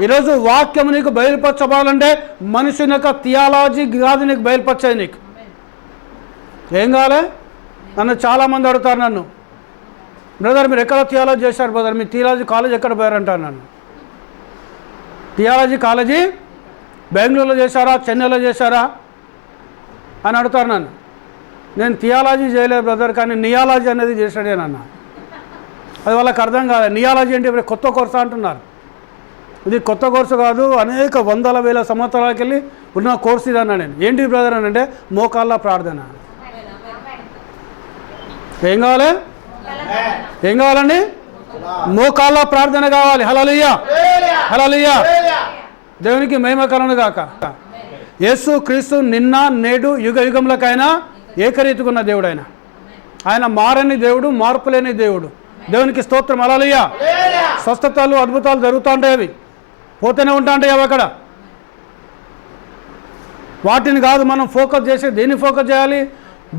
ఈరోజు వాక్యం నీకు బయలుపరచబడాలంటే మనుషుని యొక్క థియాలజీ కాదు నీకు బయలుపరచేది. నీకు ఏం కావాలి? నన్ను చాలామంది అడుగుతారు నన్ను, బ్రదర్ మీరు ఎక్కడ థియాలజీ చేశారు బ్రదర్? మీ థియాలజీ కాలేజ్ ఎక్కడ పోయారంటారు నన్ను. థియాలజీ కాలేజీ బెంగళూరులో చేశారా, చెన్నైలో చేశారా అని అడుగుతారు నన్ను. నేను థియాలజీ చేయలేదు బ్రదర్, కానీ నియాలజీ అనేది చేశాడేనన్నా. అది వాళ్ళకి అర్థం కాదు. నియాలజీ అంటే ఇప్పుడు కొత్త కోర్సా అంటున్నారు. ఇది కొత్త కోర్సు కాదు, అనేక వందల వేల సంవత్సరాలకి వెళ్ళి ఉన్న కోర్సు ఇది అన్నా నేను. ఏంటి బ్రదర్ అని అంటే మోకాళ్ళ ప్రార్థన. ఏం కావాలి? ఏం కావాలండి? మోకాళ్ళ ప్రార్థన కావాలి. హల్లెలూయా, హల్లెలూయా. దేవునికి మహిమ కలుగును గాక. యేసు క్రీస్తు నిన్న నేడు యుగ యుగములకైనా ఏకరీతిగా ఉన్న దేవుడు. ఆయన మారని దేవుడు, మార్పు లేని దేవుడు. దేవునికి స్తోత్రం. హల్లెలూయా. స్వస్థతలు అద్భుతాలు జరుగుతూ ఉంటాయి, అవి పోతూనే ఉంటాయి అవి అక్కడ. వాటిని కాదు మనం ఫోకస్ చేసి, దేన్ని ఫోకస్ చేయాలి?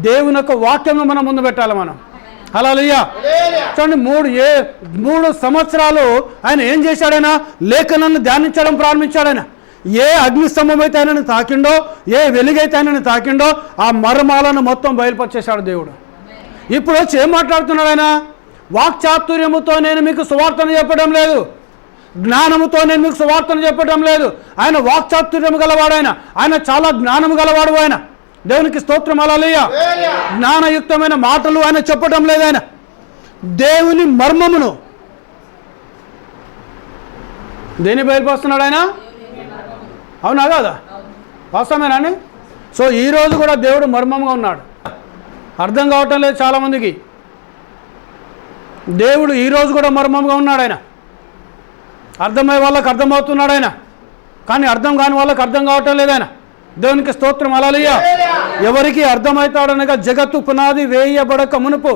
దేవుని యొక్క వాక్యం మనం ముందు పెట్టాలి మనం. హల్లెలూయా. చూడండి, 3 సంవత్సరాలు ఆయన ఏం చేశాడైనా? లేఖనాన్ని ధ్యానించడం ప్రారంభించాడైనా. ఏ అగ్నిస్తంభం అయితే ఆయనను తాకిండో, ఏ వెలుగైతే ఆయనను తాకిండో ఆ మర్మాలను మొత్తం బయలుపరిచేశాడు దేవుడు. ఇప్పుడు వచ్చి ఏం మాట్లాడుతున్నాడు ఆయన? వాక్చాతుర్యముతో నేను మీకు సువార్తను చెప్పడం లేదు, జ్ఞానముతో నేను మీకు సువార్తను చెప్పడం లేదు. ఆయన వాక్చాతుర్యము గలవాడు, ఆయన చాలా జ్ఞానము గలవాడు. ఆయన దేవునికి స్తోత్రం. హల్లెలూయా. జ్ఞానయుక్తమైన మాటలు ఆయన చెప్పడం లేదు. ఆయన దేవుని మర్మమును దేని బయలుపరుస్తున్నాడు ఆయన? అవునా కాదా? వాస్తవమేనా అండి? సో ఈరోజు కూడా దేవుడు మర్మంగా ఉన్నాడు. అర్థం కావటం లేదు చాలామందికి. దేవుడు ఈరోజు కూడా మర్మంగా ఉన్నాడు. ఆయన అర్థమయ్యే వాళ్ళకి అర్థమవుతున్నాడు ఆయన, కానీ అర్థం కాని వాళ్ళకి అర్థం కావటం లేదు ఆయన. దేవునికి స్తోత్రం. హల్లెలూయా. ఎవరికి అర్థమవుతాడనగా జగత్తు పునాది వేయబడక మునుపు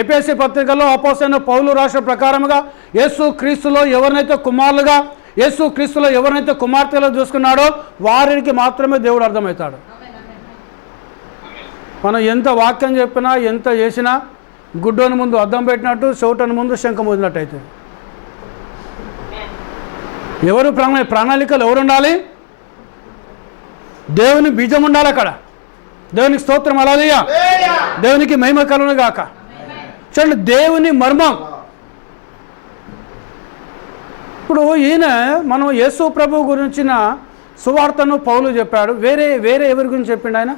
ఎఫెసీ పత్రికలో అపోస్తలుడైన పౌలు రాసిన ప్రకారముగా యేసు క్రీస్తులో ఎవరినైతే కుమారులుగా, యేసు క్రీస్తులో ఎవరినైతే కుమార్తెలో చూసుకున్నాడో వారికి మాత్రమే దేవుడు అర్థమవుతాడు. మనం ఎంత వాక్యం చెప్పినా, ఎంత చేసినా గుడ్డోని ముందు అద్దం పెట్టినట్టు, చెవుటని ముందు శంఖం వదిలినట్టు అవుతుంది. ఎవరు ప్రణాళికలు ఎవరు ఉండాలి? దేవుని బీజం ఉండాలి అక్కడ. దేవునికి స్తోత్రం. హల్లెలూయా. దేవునికి మహిమ కలుగును గాక. చూడండి, దేవుని మర్మం. ఇప్పుడు ఈయన మనం యేసు ప్రభు గురించిన సువార్తను పౌలు చెప్పాడు. వేరే ఎవరి గురించి చెప్పిండు ఆయన?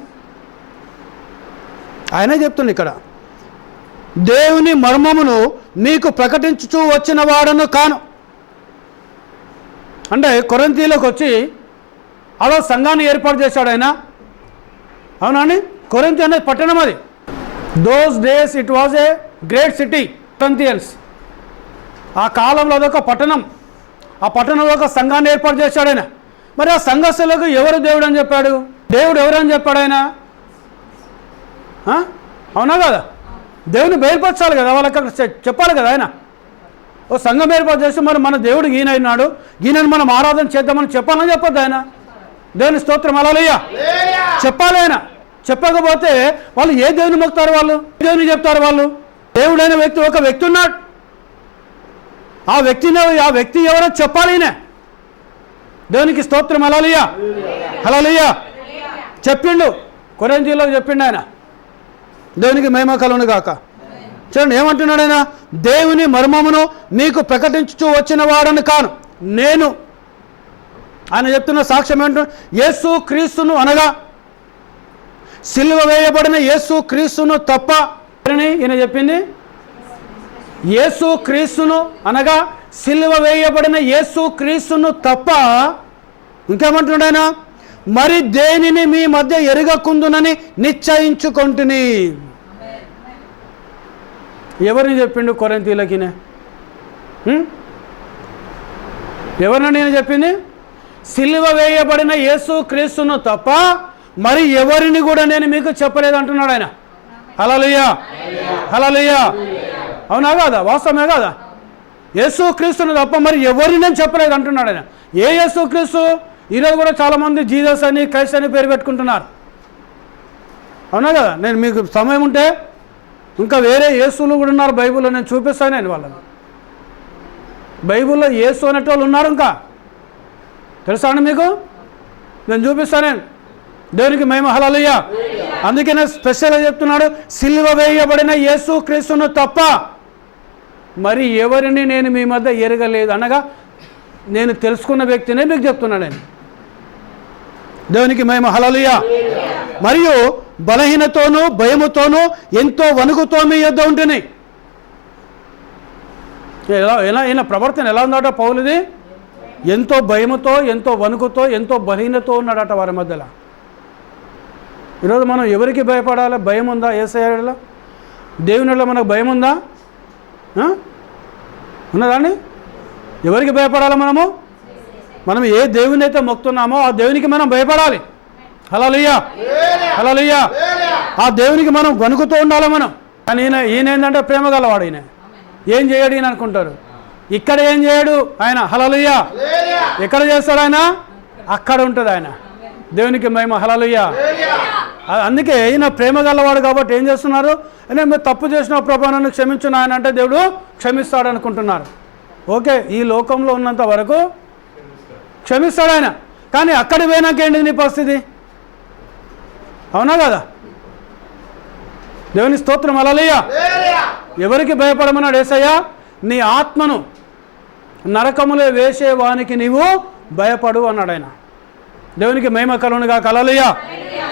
ఆయనే చెప్తుంది ఇక్కడ, దేవుని మర్మమును మీకు ప్రకటించుచూ వచ్చిన వాడను కాను. అంటే కొరింథీలోకి వచ్చి అలా సంఘాన్ని ఏర్పాటు చేశాడు ఆయన. అవునండి, కొరింథీ అనేది పట్టణం. అది those days it was a great city, Corinthians. ఆ కాలంలో అదొక పట్టణం. ఆ పట్టణంలో ఒక సంఘాన్ని ఏర్పాటు చేశాడు ఆయన. మరి ఆ సంఘస్థులకు ఎవరు దేవుడు అని చెప్పాడు? దేవుడు ఎవరని చెప్పాడు ఆయన? అవునా కదా? దేవుని బయలుపరచాలి కదా, వాళ్ళకి అక్కడ చెప్పాలి కదా. ఆయన ఓ సంఘం ఏర్పాటు చేసి మరి మన దేవుడు ఈయన అయినాడు, ఈయనని మనం ఆరాధన చేద్దామని చెప్పాలని చెప్పొద్దు ఆయన. దేవుని స్తోత్రం. హల్లెలూయా. చెప్పాలి ఆయన. చెప్పకపోతే వాళ్ళు ఏ దేవుని మొక్కుతారు? వాళ్ళు దేవుని చెప్తారు? వాళ్ళు దేవుడైన వ్యక్తి, ఒక వ్యక్తి ఉన్నాడు. ఆ వ్యక్తి ఎవరో చెప్పాలి ఈయన. దేవునికి స్తోత్రం. హల్లెలూయా, హల్లెలూయా. చెప్పిండు, కొరింథీలో చెప్పిండు ఆయన. దేవునికి మహిమ కలుగును గాక. చూడండి ఏమంటున్నాడు ఆయన? దేవుని మర్మమును మీకు ప్రకటించుచూ వచ్చిన వాడని కాను నేను. ఆయన చెప్తున్న సాక్ష్యం ఏంటంటే యేసు క్రీస్తును అనగా సిలువ వేయబడిన యేసు క్రీస్తును తప్ప. ఈయన చెప్పింది యేసు క్రీస్తును అనగా సిలువ వేయబడిన యేసు క్రీస్తును తప్ప ఇంకేమంటున్నాడు ఆయన? మరి దేనిని మీ మధ్య ఎరగకుందునని నిశ్చయించుకొంటిని. ఎవరిని చెప్పిండు? కొరింథీలకి. ఎవరిని నేను చెప్పింది? సిలువ వేయబడిన యేసు క్రీస్తును తప్ప మరి ఎవరిని కూడా నేను మీకు చెప్పలేదు అంటున్నాడు ఆయన. హల్లెలూయా, హల్లెలూయా. అవునా కాదా? వాస్తవమే కాదా? యేసు క్రీస్తును తప్ప మరి ఎవరిని నేను చెప్పలేదు అంటున్నాడు ఆయన. ఏ యేసు క్రీస్తు? ఈరోజు కూడా చాలామంది జీసస్ అని, క్రైస్ట్ అని పేరు పెట్టుకుంటున్నారు. అవునా కదా? నేను మీకు సమయం ఉంటే ఇంకా వేరే యేసులు కూడా ఉన్నారు బైబిల్లో, నేను చూపిస్తాను నేను వాళ్ళని. బైబిల్లో యేసు అనేటోళ్ళు ఉన్నారు ఇంకా, తెలుసా అండి మీకు? నేను చూపిస్తాను. దేవునికి మహిమ. హల్లెలూయా. అందుకే నేను స్పెషల్గా చెప్తున్నాడు, సిలువ వేయబడిన యేసు క్రీస్తును తప్ప మరి ఎవరిని నేను మీ మధ్య ఎరగలేదు అనగా నేను తెలుసుకున్న వ్యక్తినే మీకు చెప్తున్నాను నేను. దేవునికి మహిమ. హల్లెలూయా. మరియు బలహీనతోనూ భయముతోనూ ఎంతో వణుకుతో మీ యొద్ద ఉంటుంది. ఈయన ప్రవర్తన ఎలా ఉందట పౌలుది? ఎంతో భయముతో, ఎంతో వణుకుతో, ఎంతో బలహీనతో ఉన్నాడట వారి మధ్యలో. ఈరోజు మనం ఎవరికి భయపడాలి? భయం ఉందా? యేసయ్యలో, దేవునిలో మనకు భయం ఉందా? ఉన్నదాండి? ఎవరికి భయపడాలి? మనం ఏ దేవుని అయితే మొక్కుతున్నామో ఆ దేవునికి మనం భయపడాలి. హల్లెలూయా, హల్లెలూయా. ఆ దేవునికి మనం వణుకుతూ ఉండాలి మనం. కానీ ఈయన ఏంటంటే ప్రేమ గలవాడు. ఈయన ఏం చేయడు ఈయన అనుకుంటారు. ఇక్కడ ఏం చేయడు ఆయన. హల్లెలూయా. ఎక్కడ చేస్తాడు ఆయన? అక్కడ ఉంటుంది ఆయన. దేవునికి మహిమ. హల్లెలూయా. అందుకే ఈయన ప్రేమ గలవాడు కాబట్టి ఏం చేస్తున్నారు? మీరు తప్పు చేసిన ప్రభు నన్ను క్షమించు ఆయన అంటే దేవుడు క్షమిస్తాడు అనుకుంటున్నారు. ఓకే, ఈ లోకంలో ఉన్నంత వరకు క్షమిస్తాడు ఆయన. కానీ అక్కడి పోయినాక ఏంటి నీ పరిస్థితి? అవునా కదా? దేవుని స్తోత్రం. హల్లెలూయా. ఎవరికి భయపడమన్నాడు యేసయ్య? నీ ఆత్మను నరకములో వేసేవానికి నీవు భయపడు అన్నాడు ఆయన. దేవునికి మహిమ కలుగునుగా. హల్లెలూయా,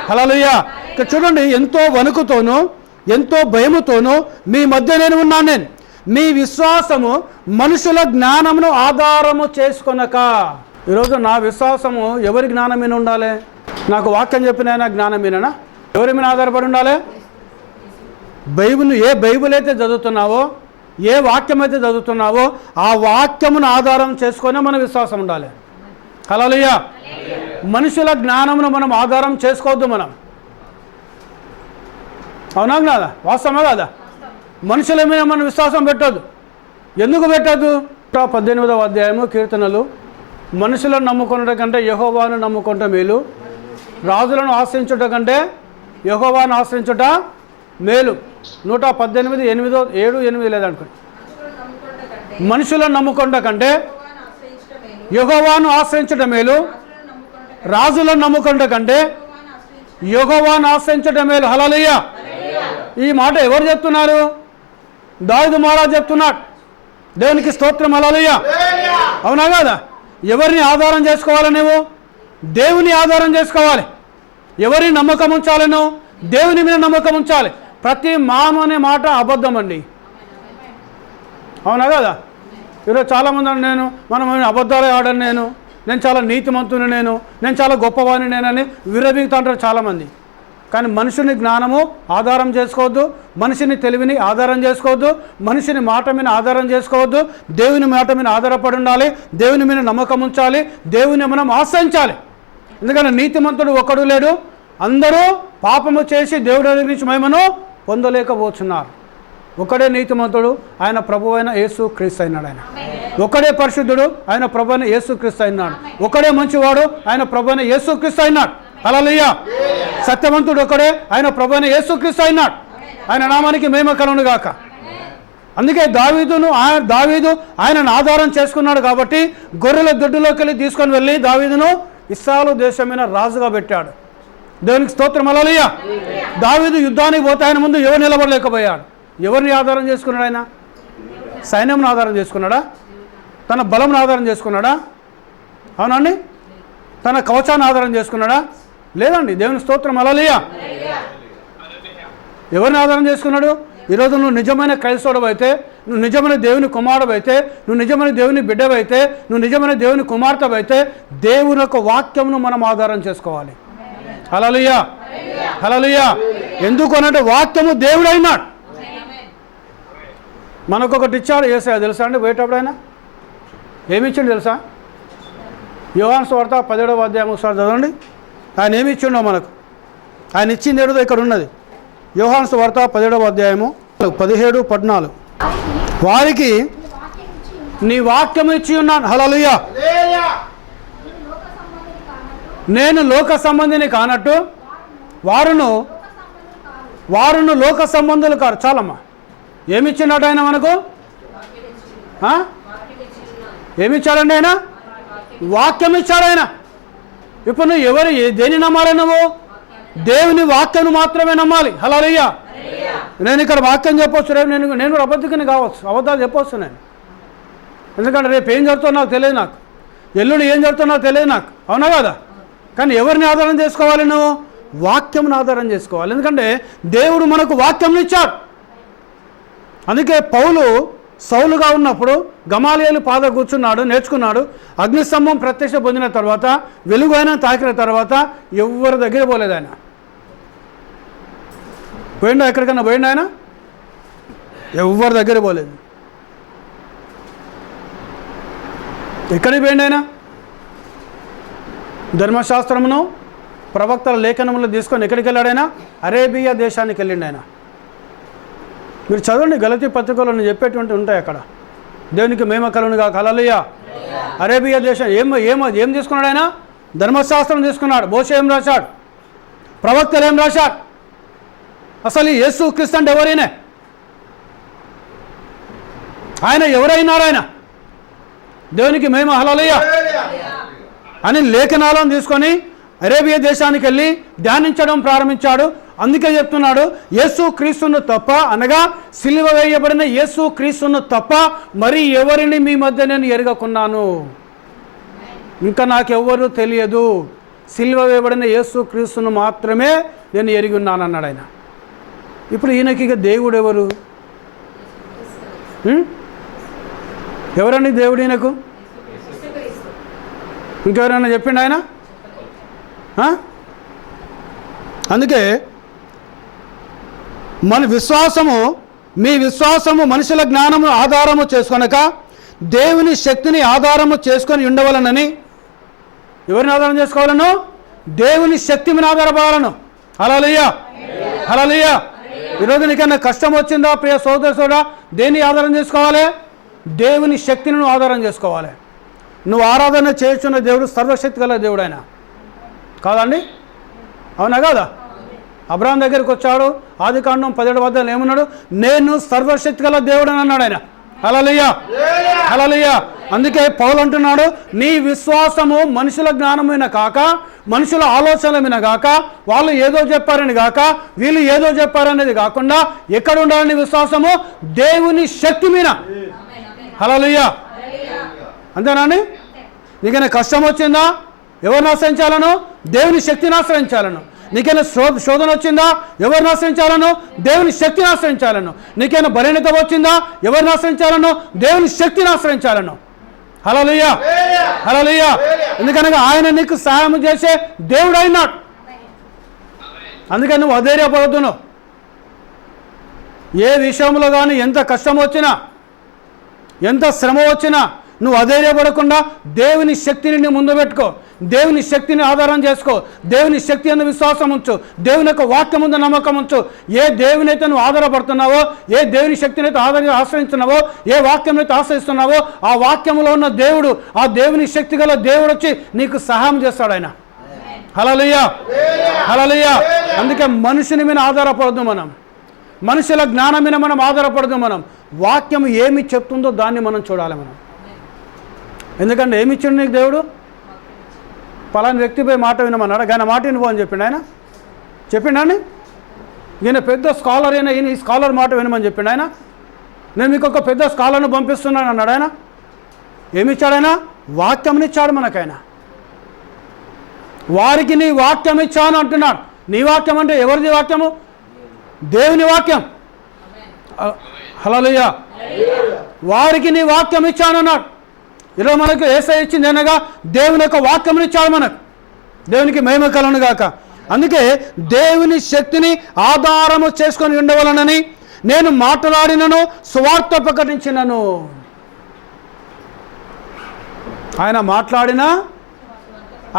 హల్లెలూయా. ఇక్కడ చూడండి, ఎంతో వణుకుతోనూ ఎంతో భయముతోనూ మీ మధ్య నేను ఉన్నాను. నేను మీ విశ్వాసము మనుషుల జ్ఞానమును ఆధారము చేసుకొనక. ఈరోజు నా విశ్వాసము ఎవరి జ్ఞానం మీద ఉండాలి? నాకు వాక్యం చెప్పిన జ్ఞానం మీదనా? ఎవరి మీద ఆధారపడి ఉండాలి? ఏ బైబిల్ అయితే చదువుతున్నావో, ఏ వాక్యం అయితే చదువుతున్నావో ఆ వాక్యమును ఆధారం చేసుకొని మన విశ్వాసం ఉండాలి. హల్లెలూయా. మనుషుల జ్ఞానమును మనం ఆధారం చేసుకోవద్దు. మనం అవునా కదా? వాస్తవమే కదా? మనుషుల మీద మనం విశ్వాసం పెట్టద్దు. ఎందుకు పెట్టద్దు? 18వ అధ్యాయము కీర్తనలు, మనుషులను నమ్ముకున్నట కంటే యెహోవాను నమ్ముకుంట మేలు, రాజులను ఆశ్రయించుట కంటే యెహోవాను ఆశ్రయించుట మేలు. 118, 7, 8 లేదనుకోండి. మనుషులను నమ్ముకుంట కంటే యెహోవాను ఆశ్రయించుట మేలు, రాజులను నమ్ముకుంట కంటే యెహోవాను ఆశ్రయించుట మేలు. హల్లెలూయా. ఈ మాట ఎవరు చెప్తున్నారు? దావీదు మహారాజు చెప్తున్నాడు. దేవునికి స్తోత్రం. హల్లెలూయా. అవునా కదా? ఎవరిని ఆధారం చేసుకోవాలి? నువ్వు దేవుని ఆధారం చేసుకోవాలి. ఎవరిని నమ్మకం ఉంచాలి? నువ్వు దేవుని మీద నమ్మకం ఉంచాలి. ప్రతి మామ అనే మాట అబద్ధం అండి. అవునా కదా? ఈరోజు చాలామంది మనం అబద్ధాలే ఆడను, నేను చాలా నీతిమంతుని, నేను చాలా గొప్పవాడిని నేనని విరవీగుతూ అంటారు చాలామంది. కానీ మనుషుని జ్ఞానము ఆధారం చేసుకోవద్దు, మనిషిని తెలివిని ఆధారం చేసుకోవద్దు, మనిషిని మాట మీద ఆధారం చేసుకోవద్దు. దేవుని మాట మీద ఆధారపడి ఉండాలి, దేవుని మీద నమ్మకం ఉంచాలి, దేవుని మనం ఆశ్రయించాలి. ఎందుకంటే నీతిమంతుడు ఒక్కడు లేడు, అందరూ పాపము చేసి దేవుడి నుంచి మహిమను పొందలేకపోతున్నారు. ఒకడే నీతిమంతుడు, ఆయన ప్రభువైన యేసు క్రీస్తు అయినాడు. ఆయన ఒకడే పరిశుద్ధుడు, ఆయన ప్రభువైన యేసు క్రీస్తు అయినాడు. ఒకడే మంచివాడు, ఆయన ప్రభువైన యేసు క్రీస్తు అయినాడు. హల్లెలూయా. సత్యవంతుడు ఒకడే, ఆయన ప్రభువైన యేసు క్రీస్తు అయినాడు. ఆయన నామానికి మహిమ కలుగును గాక. అందుకే దావీదు ఆయనను ఆధారం చేసుకున్నాడు కాబట్టి గొర్రెల దొడ్డులోకి వెళ్ళి తీసుకొని వెళ్ళి దావీదును ఇశ్రాయేలు దేశమైన రాజుగా పెట్టాడు. దేవునికి స్తోత్రం. హల్లెలూయా. దావీదు యుద్ధానికి పోతే ఆయన ముందు ఎవరు నిలబడలేకపోయాడు. ఎవరిని ఆధారం చేసుకున్నాడు? ఆయన సైన్యంను ఆధారం చేసుకున్నాడా? తన బలంను ఆధారం చేసుకున్నాడా? అవునండి. తన కవచాన్ని ఆధారం చేసుకున్నాడా? లేదండి. దేవుని స్తోత్రం. హల్లెలూయా. ఎవరిని ఆధారం చేసుకున్నాడు? ఈరోజు నువ్వు నిజమైన క్రైస్తవుడు అయితే, నువ్వు నిజమైన దేవుని కుమారుడు అయితే, నువ్వు నిజమైన దేవుని బిడ్డవైతే, నువ్వు నిజమైన దేవుని కుమార్తె అయితే దేవుని యొక్క వాక్యమును మనం ఆధారం చేసుకోవాలి. హల్లెలూయా, హల్లెలూయా. ఎందుకు అనంటే వాక్యము దేవుడు అయినాడు. మనకొకటి ఇచ్చాడు యేసయ్య, తెలుసా అండి? పోయేటప్పుడు ఆయన ఏమి ఇచ్చిండు తెలుసా? యోహాను సువార్త 17వ అధ్యాయం ఒకసారి చదవండి. ఆయన ఏమి ఇచ్చిండో మనకు. ఆయన ఇచ్చింది ఏదో ఇక్కడ ఉన్నది. యోహాను సువార్త 17వ అధ్యాయము 17, 14. వారికి నీ వాక్యము ఇచ్చి ఉన్నాను. హల్లెలూయా. నేను లోక సంబంధిని కానట్టు వారును లోక సంబంధులు కారు. చాలమ్మా. ఏమిచ్చినట్టు ఆయన మనకు? ఏమిచ్చాడండి ఆయన? వాక్యం ఇచ్చాడు ఆయన. ఇప్పుడు నువ్వు దేని నమ్మాలి? నువ్వు దేవుని వాక్యం మాత్రమే నమ్మాలి. హల్లెలూయా. నేను ఇక్కడ వాక్యం చెప్పొచ్చు, రేపు నేను అబద్ధికుని కావచ్చు, అబద్ధాలు చెప్పొచ్చు నేను. ఎందుకంటే రేపు ఏం జరుగుతుందో నాకు తెలియదు, నాకు ఎల్లుండి ఏం జరుగుతుందో నాకు తెలియదు నాకు. అవునా కదా? కానీ ఎవరిని ఆధారం చేసుకోవాలి? నువ్వు వాక్యంను ఆధారం చేసుకోవాలి. ఎందుకంటే దేవుడు మనకు వాక్యం ఇచ్చాడు. అందుకే పౌలు సౌలుగా ఉన్నప్పుడు గమాలియేలు పాద కూర్చున్నాడు, నేర్చుకున్నాడు. అగ్నిస్తంభం ప్రత్యక్ష పొందిన తర్వాత, వెలుగు ఆయన తాకిన తర్వాత ఎవరి దగ్గర పోలేదు ఆయన. పోయిండా? ఎక్కడికన్నా పోయిండా ఆయన? ఎవరి దగ్గర పోలేదు. ఎక్కడికి పోయిండు ఆయన? ధర్మశాస్త్రమును ప్రవక్తల లేఖనములు తీసుకొని ఎక్కడికి వెళ్ళాడు ఆయన? అరేబియా దేశానికి వెళ్ళిండు ఆయన. మీరు చదవండి, గలతీ పత్రికలో నేను చెప్పేటువంటి ఉంటాయి అక్కడ. దేవునికి మహిమ కలుగునుగా. హల్లెలూయా. అరేబియా దేశం ఏం తీసుకున్నాడు ఆయన? ధర్మశాస్త్రం తీసుకున్నాడు. మోషే ఏం రాశాడు? ప్రవక్తలు ఏం రాశాడు? అసలు యేసు క్రీస్తు అంటే ఎవరైనా? ఆయన ఎవరైనాడు? ఆయన దేవునికి మహిమ. హల్లెలూయా అని లేఖనాలను తీసుకొని అరేబియా దేశానికి వెళ్ళి ధ్యానించడం ప్రారంభించాడు. అందుకే చెప్తున్నాడు, యేసు క్రీస్తును తప్ప, అనగా సిలువ వేయబడిన యేసు క్రీస్తును తప్ప మరి ఎవరిని మీ మధ్య నేను ఎరగకున్నాను. ఇంకా నాకెవ్వరూ తెలియదు, సిలువ వేయబడిన యేసు క్రీస్తును మాత్రమే నేను ఎరిగి ఉన్నాను అన్నాడు ఆయన. ఇప్పుడు ఈయనకి ఇక దేవుడు ఎవరు? ఎవరండి దేవుడు ఈయనకు? ఇంకెవరైనా చెప్పిండు ఆయన? అందుకే మన విశ్వాసము, మీ విశ్వాసము మనుషుల జ్ఞానము ఆధారము చేసుకొనక దేవుని శక్తిని ఆధారము చేసుకొని ఉండవలనని. ఎవరిని ఆధారం చేసుకోవాలను? దేవుని శక్తి మీద ఆధారపడాలను. హల్లెలూయా. హల్లెలూయా. ఈరోజు నీకన్నా కష్టం వచ్చిందా ప్రియ సోదరుడా? దేన్ని ఆధారం చేసుకోవాలి? దేవుని శక్తిని నువ్వు ఆధారం చేసుకోవాలి. నువ్వు ఆరాధన చేస్తున్న దేవుడు సర్వశక్తి గల దేవుడు ఆయన కాదండి? అవునా కాదా? అబ్రాహాం దగ్గరికి వచ్చాడు, ఆదికాండం 17 ఏమన్నాడు? నేను సర్వశక్తి గల దేవుడు అని అన్నాడు ఆయన. హల్లెలూయా. హల్లెలూయా. అందుకే పౌలు అంటున్నాడు, నీ విశ్వాసము మనుషుల జ్ఞానమైన కాక, మనుషుల ఆలోచనల మీద కాక, వాళ్ళు ఏదో చెప్పారని కాక, వీళ్ళు ఏదో చెప్పారనేది కాకుండా ఎక్కడ ఉండాలని విశ్వాసము? దేవుని శక్తి మీద. హల్లెలూయా. అంతేనాని? నీకైనా కష్టం వచ్చిందా? ఎవరిని ఆశ్రయించాలను? దేవుని శక్తిని ఆశ్రయించాలను. నీకైనా శోధన వచ్చిందా? ఎవరిని ఆశ్రయించాలను? దేవుని శక్తిని ఆశ్రయించాలను. నీకైనా బలహీనత వచ్చిందా? ఎవరిని ఆశ్రయించాలను? దేవుని శక్తిని ఆశ్రయించాలను. హల్లెలూయా. హల్లెలూయా. ఎందుకనగా ఆయన నీకు సహాయం చేసే దేవుడు అయినాడు. అందుకని నువ్వు అధైర్యపడొద్దును. ఏ విషయంలో కానీ ఎంత కష్టం వచ్చినా, ఎంత శ్రమ వచ్చినా నువ్వు అధైర్యపడకుండా దేవుని శక్తిని నీ ముందు పెట్టుకో. దేవుని శక్తిని ఆధారం చేసుకో. దేవుని శక్తి అన్న విశ్వాసం ఉంచు. దేవుని యొక్క వాక్యం ముందు నమ్మకం ఉంచు. ఏ దేవుని అయితే నువ్వు ఆధారపడుతున్నావో, ఏ దేవుని శక్తిని అయితే ఆశ్రయిస్తున్నావో, ఏ వాక్యం అయితే ఆశ్రయిస్తున్నావో, ఆ వాక్యంలో ఉన్న దేవుడు, ఆ దేవుని శక్తి గల దేవుడు వచ్చి నీకు సహాయం చేస్తాడు ఆయన. హల్లెలూయా. హల్లెలూయా. అందుకే మనుషుని మీద ఆధారపడద్దు మనం. మనుషుల జ్ఞానం మీద మనం ఆధారపడదు. మనం వాక్యం ఏమి చెప్తుందో దాన్ని మనం చూడాలి మనం. ఎందుకంటే ఏమి ఇచ్చిండు నీకు దేవుడు? పలాని వ్యక్తిపై మాట వినమన్నాడు, ఆయన మాట వినుకో అని చెప్పిండు ఆయన. చెప్పిండని? ఈయన పెద్ద స్కాలర్ అయినా ఈయన ఈ స్కాలర్ మాట వినమని చెప్పిండు ఆయన. నేను మీకు ఒక పెద్ద స్కాలర్ను పంపిస్తున్నాను అన్నాడు ఆయన. ఏమిచ్చాడు ఆయన? వాక్యంని ఇచ్చాడు మనకైనా. వారికి నీ వాక్యం ఇచ్చాను అంటున్నాడు. నీ వాక్యం అంటే ఎవరిది వాక్యము? దేవుని వాక్యం. హల్లెలూయా. వారికి నీ వాక్యం ఇచ్చాను అన్నాడు. ఈరోజు మనకు యేసయ్య ఇచ్చింది అనగా దేవుని యొక్క వాక్యం ఇచ్చాడు మనకు. దేవునికి మహిమ కలుగును గాక. అందుకే దేవుని శక్తిని ఆధారము చేసుకొని ఉండవలనని నేను మాట్లాడినను, సువార్త ప్రకటించినను. ఆయన మాట్లాడిన,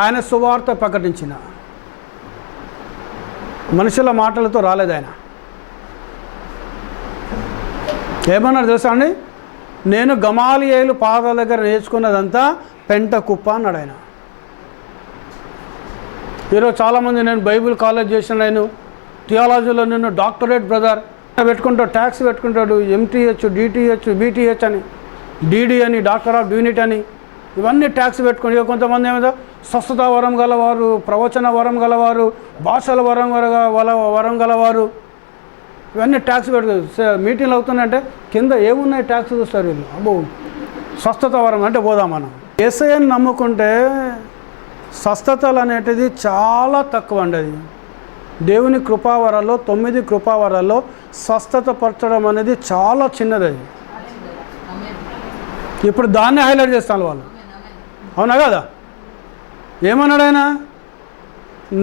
ఆయన సువార్త ప్రకటించిన. మనుషుల మాటలతో రాలేదు ఆయన. ఏమన్నారు తెలుసా అండి? నేను గమాలియేలు పాదాల దగ్గర నేర్చుకున్నదంతా పెంట కుప్ప అన్నాడు ఆయన. ఈరోజు చాలామంది నేను బైబిల్ కాలేజ్ చేసిన, నేను థియాలజీలో నేను డాక్టరేట్ బ్రదర్ పెట్టుకుంటాడు, ట్యాక్స్ పెట్టుకుంటాడు, ఎంటీహెచ్, డిటిహెచ్, బీటీహెచ్ అని, డీడీ అని, డాక్టర్ ఆఫ్ డివినిటీ అని, ఇవన్నీ ట్యాక్స్ పెట్టుకుని. కొంతమంది ఏమో స్వస్థత వరం గలవారు, ప్రవచన వరం గలవారు, భాషల వరం గలవారు, ఇవన్నీ ట్యాక్స్ పెట్టుకో. మీటింగ్లు అవుతున్నాయంటే కింద ఏమున్నాయి ట్యాక్స్ చూస్తారు వీళ్ళు. అబ్బో స్వస్థత వరం అంటే పోదాం మనం. యేసయ్యని నమ్ముకుంటే స్వస్థతలు అనేటిది చాలా తక్కువ అండి. అది దేవుని కృపావరాల్లో 9 కృపావరాల్లో స్వస్థత పరచడం అనేది చాలా చిన్నది. అది ఇప్పుడు దాన్ని హైలైట్ చేస్తాను వాళ్ళు. అవునా కదా? ఏమన్నాడు ఆయన?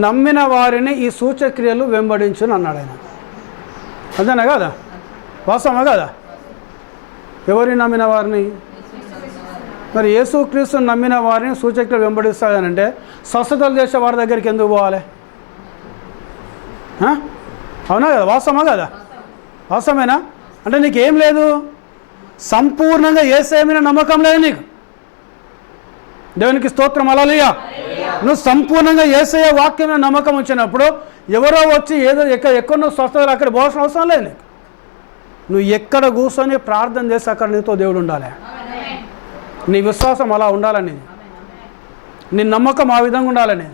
నమ్మిన వారిని ఈ సూచక్రియలు వెంబడించును అన్నాడు ఆయన. అంతేనా కదా? వాస్తవమా కదా? ఎవరిని నమ్మిన వారిని? మరి యేసుక్రీస్తుని నమ్మిన వారిని సూచక్రియలు వెంబడిస్తాయనంటే స్వస్థతలు చేసే వారి దగ్గరికి ఎందుకు పోవాలి? అవునా కదా? వాస్తవమా కదా? వాస్తవమేనా? అంటే నీకేం లేదు, సంపూర్ణంగా యేసయ్య మీద నమ్మకం లేదు నీకు. దేవునికి స్తోత్రం. హల్లెలూయా. నువ్వు సంపూర్ణంగా యేసయ్య వాక్యం మీద నమ్మకం వచ్చినప్పుడు ఎవరో వచ్చి ఏదో ఎక్కడ నువ్వు స్వస్థతలు అక్కడ పోవాల్సిన అవసరం లేదు నీకు. నువ్వు ఎక్కడ కూర్చొని ప్రార్థన చేసి అక్కడ నీతో దేవుడు ఉండాలి. నీ విశ్వాసం అలా ఉండాలని, నీ నమ్మకం ఆ విధంగా ఉండాలని,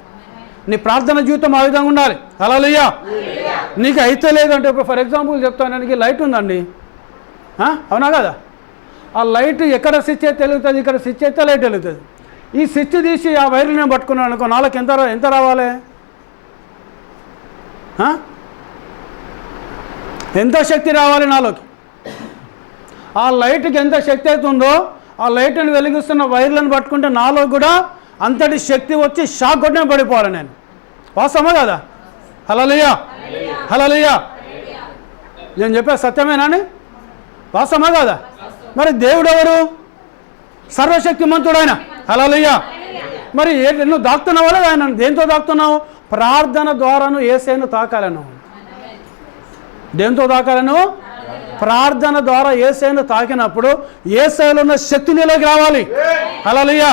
నీ ప్రార్థన జీవితం ఆ విధంగా ఉండాలి. హల్లెలూయా. నీకు అయితే లేదంటే ఇప్పుడు ఫర్ ఎగ్జాంపుల్ చెప్తాను, నాకు లైట్ ఉందండి, అవునా కదా? ఆ లైట్ ఎక్కడ స్విచ్ అయితే వెలుగుతుంది, ఇక్కడ స్విచ్ అయితే లైట్ వెలుగుతుంది. ఈ స్విచ్ తీసి ఆ వైర్లు నేను పట్టుకున్నాను అనుకో, నాలుగు ఎంత రావాలి? ఎంత శక్తి రావాలి నాలోకి? ఆ లైట్కి ఎంత శక్తి అవుతుందో ఆ లైట్ని వెలిగిస్తున్న వైర్లను పట్టుకుంటే నాలో కూడా అంతటి శక్తి వచ్చి షాక్ కొట్టిన పడిపోవాలి నేను. వాస్తవమా కదా? హల్లెలూయా. హల్లెలూయా. నేను చెప్పే సత్యమేనాని? వాస్తవమా కదా? మరి దేవుడు ఎవరు? సర్వశక్తిమంతుడు ఆయన. హల్లెలూయా. మరి నువ్వు దాక్కుతున్నావు లేదా? ఆయన దేంతో దాక్కుతున్నావు? ప్రార్థన ద్వారాను యేసయ్యను తాకాలను. దేంతో తాకాలను? ప్రార్థన ద్వారా యేసయ్యను తాకినప్పుడు యేసయ్యలో ఉన్న శక్తి నీలోకి రావాలి. హల్లెలూయా.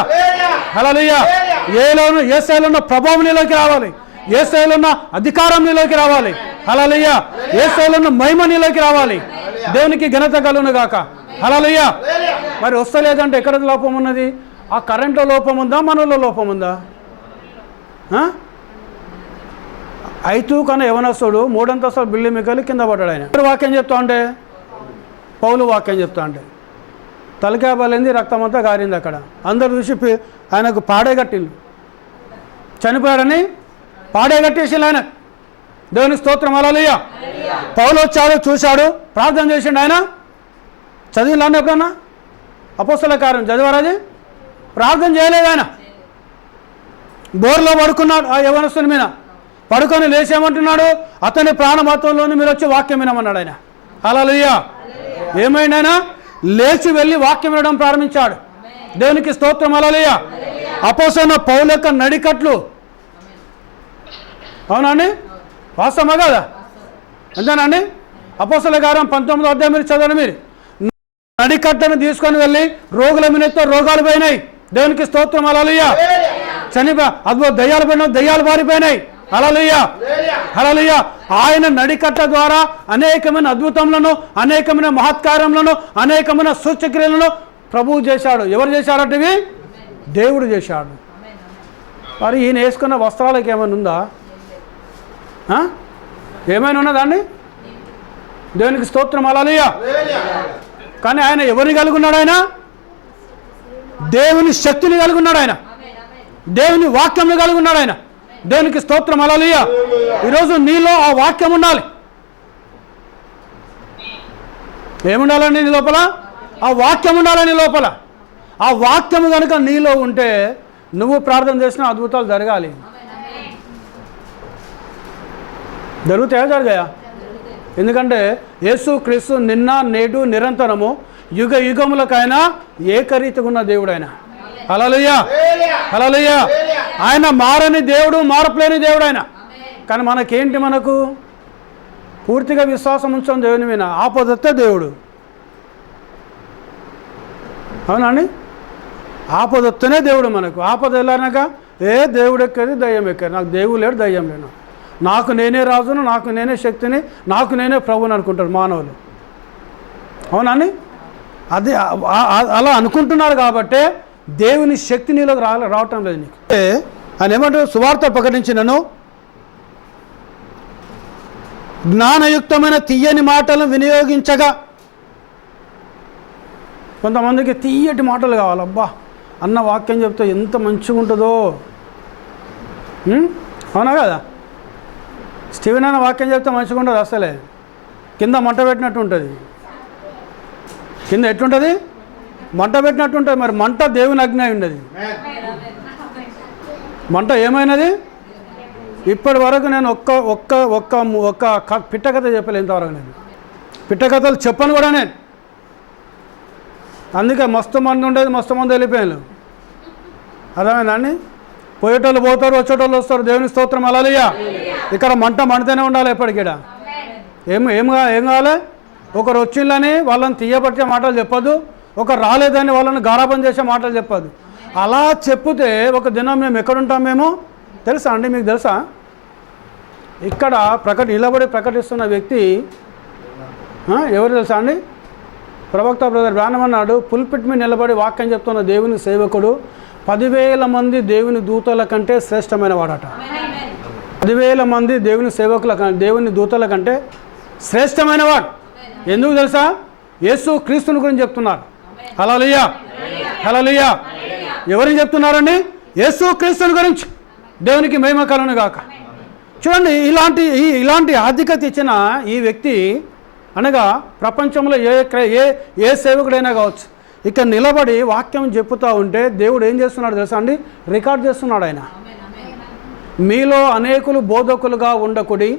హల్లెలూయా. యేసయ్యలో ఉన్న ప్రభావం నీలోకి రావాలి. యేసయ్యలో ఉన్న అధికారం నీలోకి రావాలి. హల్లెలూయా. యేసయ్యలో ఉన్న మహిమ నీలోకి రావాలి. దేవునికి ఘనత కలుగును గాక. హల్లెలూయా. మరి వస్తలేదంటే ఎక్కడ లోపం ఉన్నది? ఆ కరెంట్లో లోపం ఉందా, మనలో లోపం ఉందా? ఐతూ కన్నా యవనస్తుడు 3 అంతస్తుల బిల్డింగ్ మిగలి కింద పడ్డాడు. ఆయన వాక్యం చెప్తా ఉంటే, పౌలు వాక్యం చెప్తా ఉంటే తలకాయ బలింది, రక్తం అంతా గారింది. అక్కడ అందరు చూసి ఆయనకు పాడే కట్టిండు, చనిపోయాడని పాడే కట్టేసిండు ఆయన. దేవునికి స్తోత్రం. హల్లెలూయా. పౌలు వచ్చాడు, చూశాడు, ప్రార్థన చేసిండు. ఆయన చదివిలాంటి ఎప్పుడన్నా అపోస్తల కార్యం చదివారాది? ప్రార్థన చేయలేదు ఆయన. బోర్లో పడుకున్నాడు ఆ యవనస్తుని మీద. పడుకొని లేచేయమంటున్నాడు, అతని ప్రాణమత్వంలోని మీరు వచ్చి వాక్యం వినమన్నాడు ఆయన. హల్లెలూయా. ఏమైంది? ఆయన లేచి వెళ్ళి వాక్యం వినడం ప్రారంభించాడు. దేవునికి స్తోత్రం. హల్లెలూయా. అపోస్తలుడైన పౌలు యొక్క నడికట్లు. అవునండి? వాస్తవమా కదా? అంతేనండి? అపోస్తలుల కార్యం 19వ అధ్యాయం మీరు చదవండి. మీరు నడికట్టను తీసుకొని వెళ్ళి రోగుల మీద రోగాలు పోయినాయి. దేవునికి స్తోత్రం. హల్లెలూయా. దయ్యాలు పోయినా, దయ్యాలు పారిపోయినాయి. హల్లెలూయా. హల్లెలూయా. ఆయన నడికట్ల ద్వారా అనేకమైన అద్భుతములను, అనేకమైన మహత్కార్యములను, అనేకమైన సూచక్రియలను ప్రభువు చేశాడు. ఎవరు చేశారంటే దేవుడు చేశాడు. మరి ఈయన వేసుకున్న వస్త్రాలకు ఏమైనా ఉందా? ఏమైనా ఉన్నదండి? దేవునికి స్తోత్రం. హల్లెలూయా. కానీ ఆయన ఎవరిని కలిగి ఉన్నాడు? ఆయన దేవుని శక్తిని కలిగి ఉన్నాడు. ఆయన దేవుని వాక్యంని కలిగి ఉన్నాడు. ఆయన దేవునికి స్తోత్రం. హల్లెలూయా. ఈరోజు నీలో ఆ వాక్యం ఉండాలి. ఏముండాలండి నీ లోపల? ఆ వాక్యం ఉండాలని లోపల. ఆ వాక్యం కనుక నీలో ఉంటే నువ్వు ప్రార్థన చేసిన అద్భుతాలు జరగాలి. జరుగుతాయా? జరిగాయా? ఎందుకంటే యేసుక్రీస్తు నిన్న నేడు నిరంతరము యుగ యుగములకైనా ఏకరీతిగా ఉన్న దేవుడు ఆయన. హల్లెలూయా. హల్లెలూయా. ఆయన మారని దేవుడు, మార్పులేని దేవుడు ఆయన. కానీ మనకేంటి? మనకు పూర్తిగా విశ్వాసం ఉంచాం దేవుని మీద. ఆపదొత్తే దేవుడు. అవునండి? ఆపదొత్తనే దేవుడు మనకు. ఆపద వెళ్ళాక దేవుడు ఎక్కది, దయ్యం ఎక్కది. నాకు దేవుడు లేడు, దయ్యం లేను, నాకు నేనే రాజును, నాకు నేనే శక్తిని, నాకు నేనే ప్రభుని అనుకుంటారు మానవులు. అవునండి? అది అలా అనుకుంటున్నారు కాబట్టే దేవుని శక్తి నీలో రావటం లేదు నీకు. ఆయన ఏమంటారు? సువార్త ప్రకటించినను జ్ఞానయుక్తమైన తీయని మాటలను వినియోగించగా. కొంతమందికి తీయటి మాటలు కావాలి. అబ్బా అన్న వాక్యం చెప్తే ఎంత మంచిగా ఉంటుందో. అవునా కదా? స్టీవెన్ అన్న వాక్యం చెప్తే మంచిగా ఉంటుంది. అసలే కింద మంట పెట్టినట్టు ఉంటుంది. కింద ఎట్లుంటుంది? మంట పెట్టినట్టుంటుంది. మరి మంట దేవుని అగ్ని అయి ఉన్నది. మంట ఏమైనది? ఇప్పటి వరకు నేను ఒక్క పిట్ట కథ చెప్పలేదు ఇంతవరకు. నేను పిట్ట కథలు చెప్పను కూడా నేను. అందుకే మస్తు మంది ఉండేది, మస్తు మంది వెళ్ళిపోయాను. అర్థమైందండి? పోయేటోళ్ళు పోతారు, వచ్చేటోళ్ళు వస్తారు. దేవుని స్తోత్రం, హల్లెలూయా. ఇక్కడ మంట మండుతూనే ఉండాలి ఎప్పటికీడ. ఏం కావాలి? ఒకరు వచ్చిందని వాళ్ళని తీయబట్టే మాటలు చెప్పొద్దు, ఒకరు రాలేదని వాళ్ళని గారాబం చేసే మాటలు చెప్పొద్దు. అలా చెప్తే ఒక దినం మేము ఎక్కడుంటాం మేము తెలుసా అండి? మీకు తెలుసా? ఇక్కడ నిలబడి ప్రకటిస్తున్న వ్యక్తి ఎవరు తెలుసా అండి? ప్రవక్త బ్రదర్ బ్రానం అన్నాడు, పుల్పిట్ మీద నిలబడి వాక్యం చెప్తున్న దేవుని సేవకుడు 10,000 మంది దేవుని దూతల కంటే శ్రేష్టమైన వాడట. 10,000 మంది దేవుని దేవుని దూతల కంటే శ్రేష్టమైన వాడు. ఎందుకు తెలుసా? యేసు క్రీస్తుని గురించి చెప్తున్నారు. హల్లెలూయా, హల్లెలూయా. ఎవరిని చెప్తున్నారండి? యేసు క్రీస్తుని గురించి. దేవునికి మహిమ కలుగును గాక. చూడండి, ఇలాంటి ఆధిక్యత ఇచ్చిన ఈ వ్యక్తి అనగా ప్రపంచంలో ఏ సేవకుడైనా కావచ్చు, ఇక నిలబడి వాక్యం చెప్పుతూ ఉంటే దేవుడు ఏం చేస్తున్నాడు తెలుసా అండి? రికార్డ్ చేస్తున్నాడు ఆయన. మీలో అనేకులు బోధకులుగా ఉండకుడి,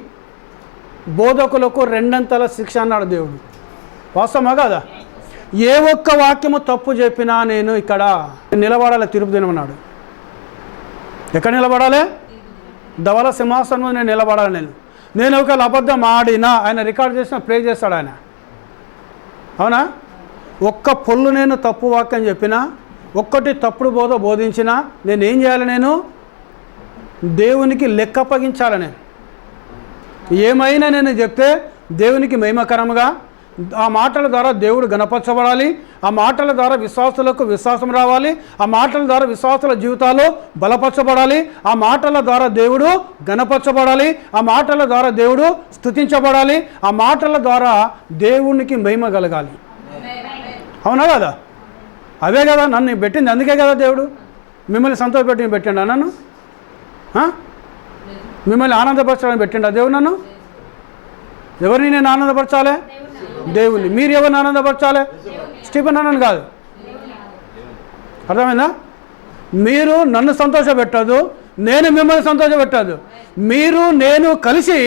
బోధకులకు 2 శిక్ష అన్నాడు దేవుడు. వాస్తవమా కాదా? ఏ ఒక్క వాక్యము తప్పు చెప్పినా నేను ఇక్కడ నిలబడాలి తిరుపతి దినమన్నాడు. ఎక్కడ నిలబడాలి? ధవల సింహాసనం నేను నిలబడాలి. నేను ఒకవేళ అబద్ధం ఆడినా ఆయన రికార్డ్ చేసినా ప్రే చేస్తాడు ఆయన. అవునా? ఒక్క పొల్లు నేను తప్పు వాక్యం చెప్పినా, ఒక్కటి తప్పుడు బోధించినా నేనేం చేయాలి? నేను దేవునికి లెక్క అప్పగించాలి. నేను ఏమైనా నేను చెప్తే దేవునికి మహిమకరంగా, ఆ మాటల ద్వారా దేవుడు గణపరచబడాలి, ఆ మాటల ద్వారా విశ్వాసులకు విశ్వాసం రావాలి, ఆ మాటల ద్వారా విశ్వాసుల జీవితాలు బలపరచబడాలి, ఆ మాటల ద్వారా దేవుడు గణపరచబడాలి, ఆ మాటల ద్వారా దేవుడు స్తుతించబడాలి, ఆ మాటల ద్వారా దేవునికి మహిమ కలగాలి. అవునా కదా? అవే కదా నన్ను పెట్టింది. అందుకే కదా దేవుడు మిమ్మల్ని సంతోషపెట్టి పెట్టిండా నన్ను? మిమ్మల్ని ఆనందపరచాలని పెట్టిండా దేవుడు నన్ను? ఎవరిని నేను ఆనందపరచాలి? దేవుణ్ణి. మీరు ఎవరిని ఆనందపరచాలి? స్టీఫెన్ అన్నను కాదు. అర్థమైందా? మీరు నన్ను సంతోషపెట్టదు, నేను మిమ్మల్ని సంతోషపెట్టదు. మీరు నేను కలిసి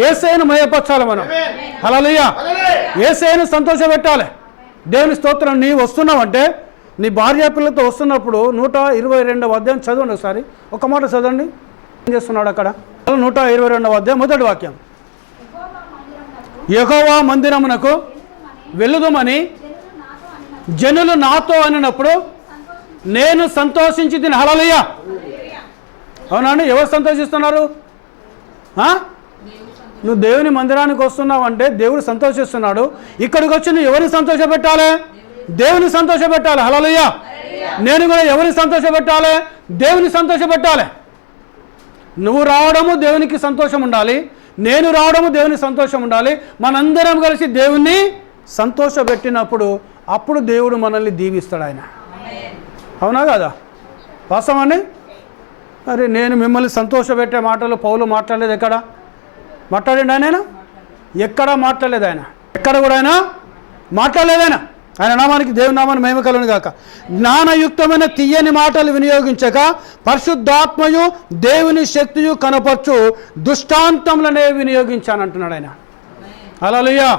యేసయ్యను మహిమపరచాలి. మనం హల్లెలూయా, యేసయ్యను సంతోషపెట్టాలి. దేవుని స్తోత్రం. నీవు వస్తున్నావంటే నీ భార్య పిల్లలతో వస్తున్నప్పుడు 122వ అధ్యాయం చదవండి ఒకసారి. ఒక మాట చదవండి. ఏం చేస్తున్నాడు అక్కడ? 122వ అధ్యాయం మొదటి వాక్యం. యెహోవా మందిరమునకు వెళ్ళుదుమని జనులు నాతో అనినప్పుడు నేను సంతోషించి తిని. హల్లెలూయా. అవునండి? ఎవరు సంతోషిస్తున్నారు? నువ్వు దేవుని మందిరానికి వస్తున్నావంటే దేవుడు సంతోషిస్తున్నాడు. ఇక్కడికి వచ్చి నువ్వు ఎవరిని సంతోషపెట్టాలి? దేవుని సంతోషపెట్టాలి. హల్లెలూయా. నేను కూడా ఎవరిని సంతోషపెట్టాలి? దేవుని సంతోషపెట్టాలి. నువ్వు రావడము దేవునికి సంతోషం ఉండాలి, నేను రావడము దేవునికి సంతోషం ఉండాలి. మనందరం కలిసి దేవుణ్ణి సంతోషపెట్టినప్పుడు అప్పుడు దేవుడు మనల్ని దీవిస్తాడు ఆయన. అవునా కదా? వాస్తవాన్ని. మరి నేను మిమ్మల్ని సంతోషపెట్టే మాటలు పౌలు మాట్లాడలేదు. ఎక్కడ మాట్లాడండి ఆయన? ఎక్కడా మాట్లాడలేదు ఆయన. ఎక్కడ కూడా ఆయన మాట్లాడలేదు ఆయన. ఆయన నామానికి, దేవుని నామాన్ని మహిమ కలుగును గాక. జ్ఞానయుక్తమైన తీయని మాటలు వినియోగించక పరిశుద్ధాత్మయు దేవుని శక్తియు కనపరచు దుష్టాంతములనే వినియోగించానంటున్నాడు ఆయన. హల్లెలూయా.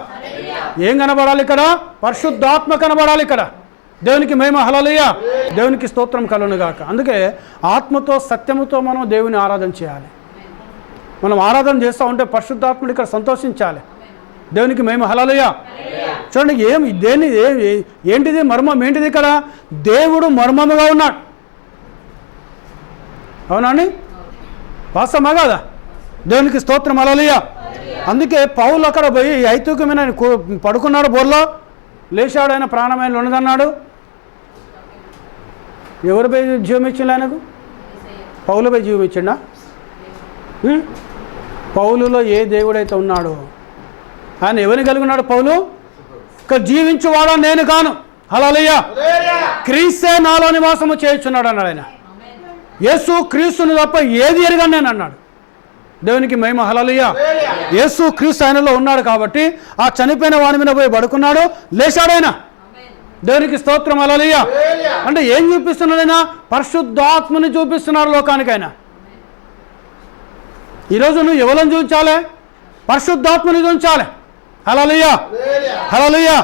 ఏం కనబడాలి ఇక్కడ? పరిశుద్ధాత్మ కనబడాలి ఇక్కడ. దేవునికి మహిమ. హల్లెలూయా. దేవునికి స్తోత్రం కలుగును గాక. అందుకే ఆత్మతో సత్యముతో మనం దేవుని ఆరాధన చేయాలి. మనం ఆరాధన చేస్తూ ఉంటే పరిశుద్ధాత్ముడు ఇక్కడ సంతోషించాలి. దేవునికి మహిమ. హల్లెలూయా. చూడండి, ఏంటిది మర్మం? ఏంటిది ఇక్కడ? దేవుడు మర్మముగా ఉన్నాడు. అవునండి? వాస్తవమా కాదా? దేవునికి స్తోత్రం. హల్లెలూయా. అందుకే పౌలు అక్కడ పోయి ఐతుకమైన పడుకున్నాడు, బోర్లో లేచాడు, ఆయన ప్రాణమైన ఉన్నదన్నాడు. ఎవరు పోయి జీవం ఇచ్చిండు ఆయనకు? పౌలు పోయి జీవం ఇచ్చిండా? పౌలులో ఏ దేవుడైతే ఉన్నాడో ఆయన ఎవరిని కలిగి ఉన్నాడు? పౌలు ఇక జీవించువాడా నేను కాను. హల్లెలూయా. క్రీస్తే నాలో నివాసము చేయుచున్నాడు అన్నాడు ఆయన. యేసు క్రీస్తుని తప్ప ఏది ఎరగను నేను అన్నాడు. దేవునికి మహిమ. హల్లెలూయా. యేసు క్రీస్తు ఆయనలో ఉన్నాడు కాబట్టి ఆ చనిపోయిన వాని మీద పోయి పడుకున్నాడు, లేచాడు ఆయన. దేవునికి స్తోత్రం. హల్లెలూయా. అంటే ఏం చూపిస్తున్నాడైనా? పరిశుద్ధాత్మని చూపిస్తున్నారు లోకానికైనా. ఈరోజు నువ్వు ఎవరిని చూపించాలి? పరిశుద్ధాత్మని చూపించాలి. హల్లెలూయా, హల్లెలూయా.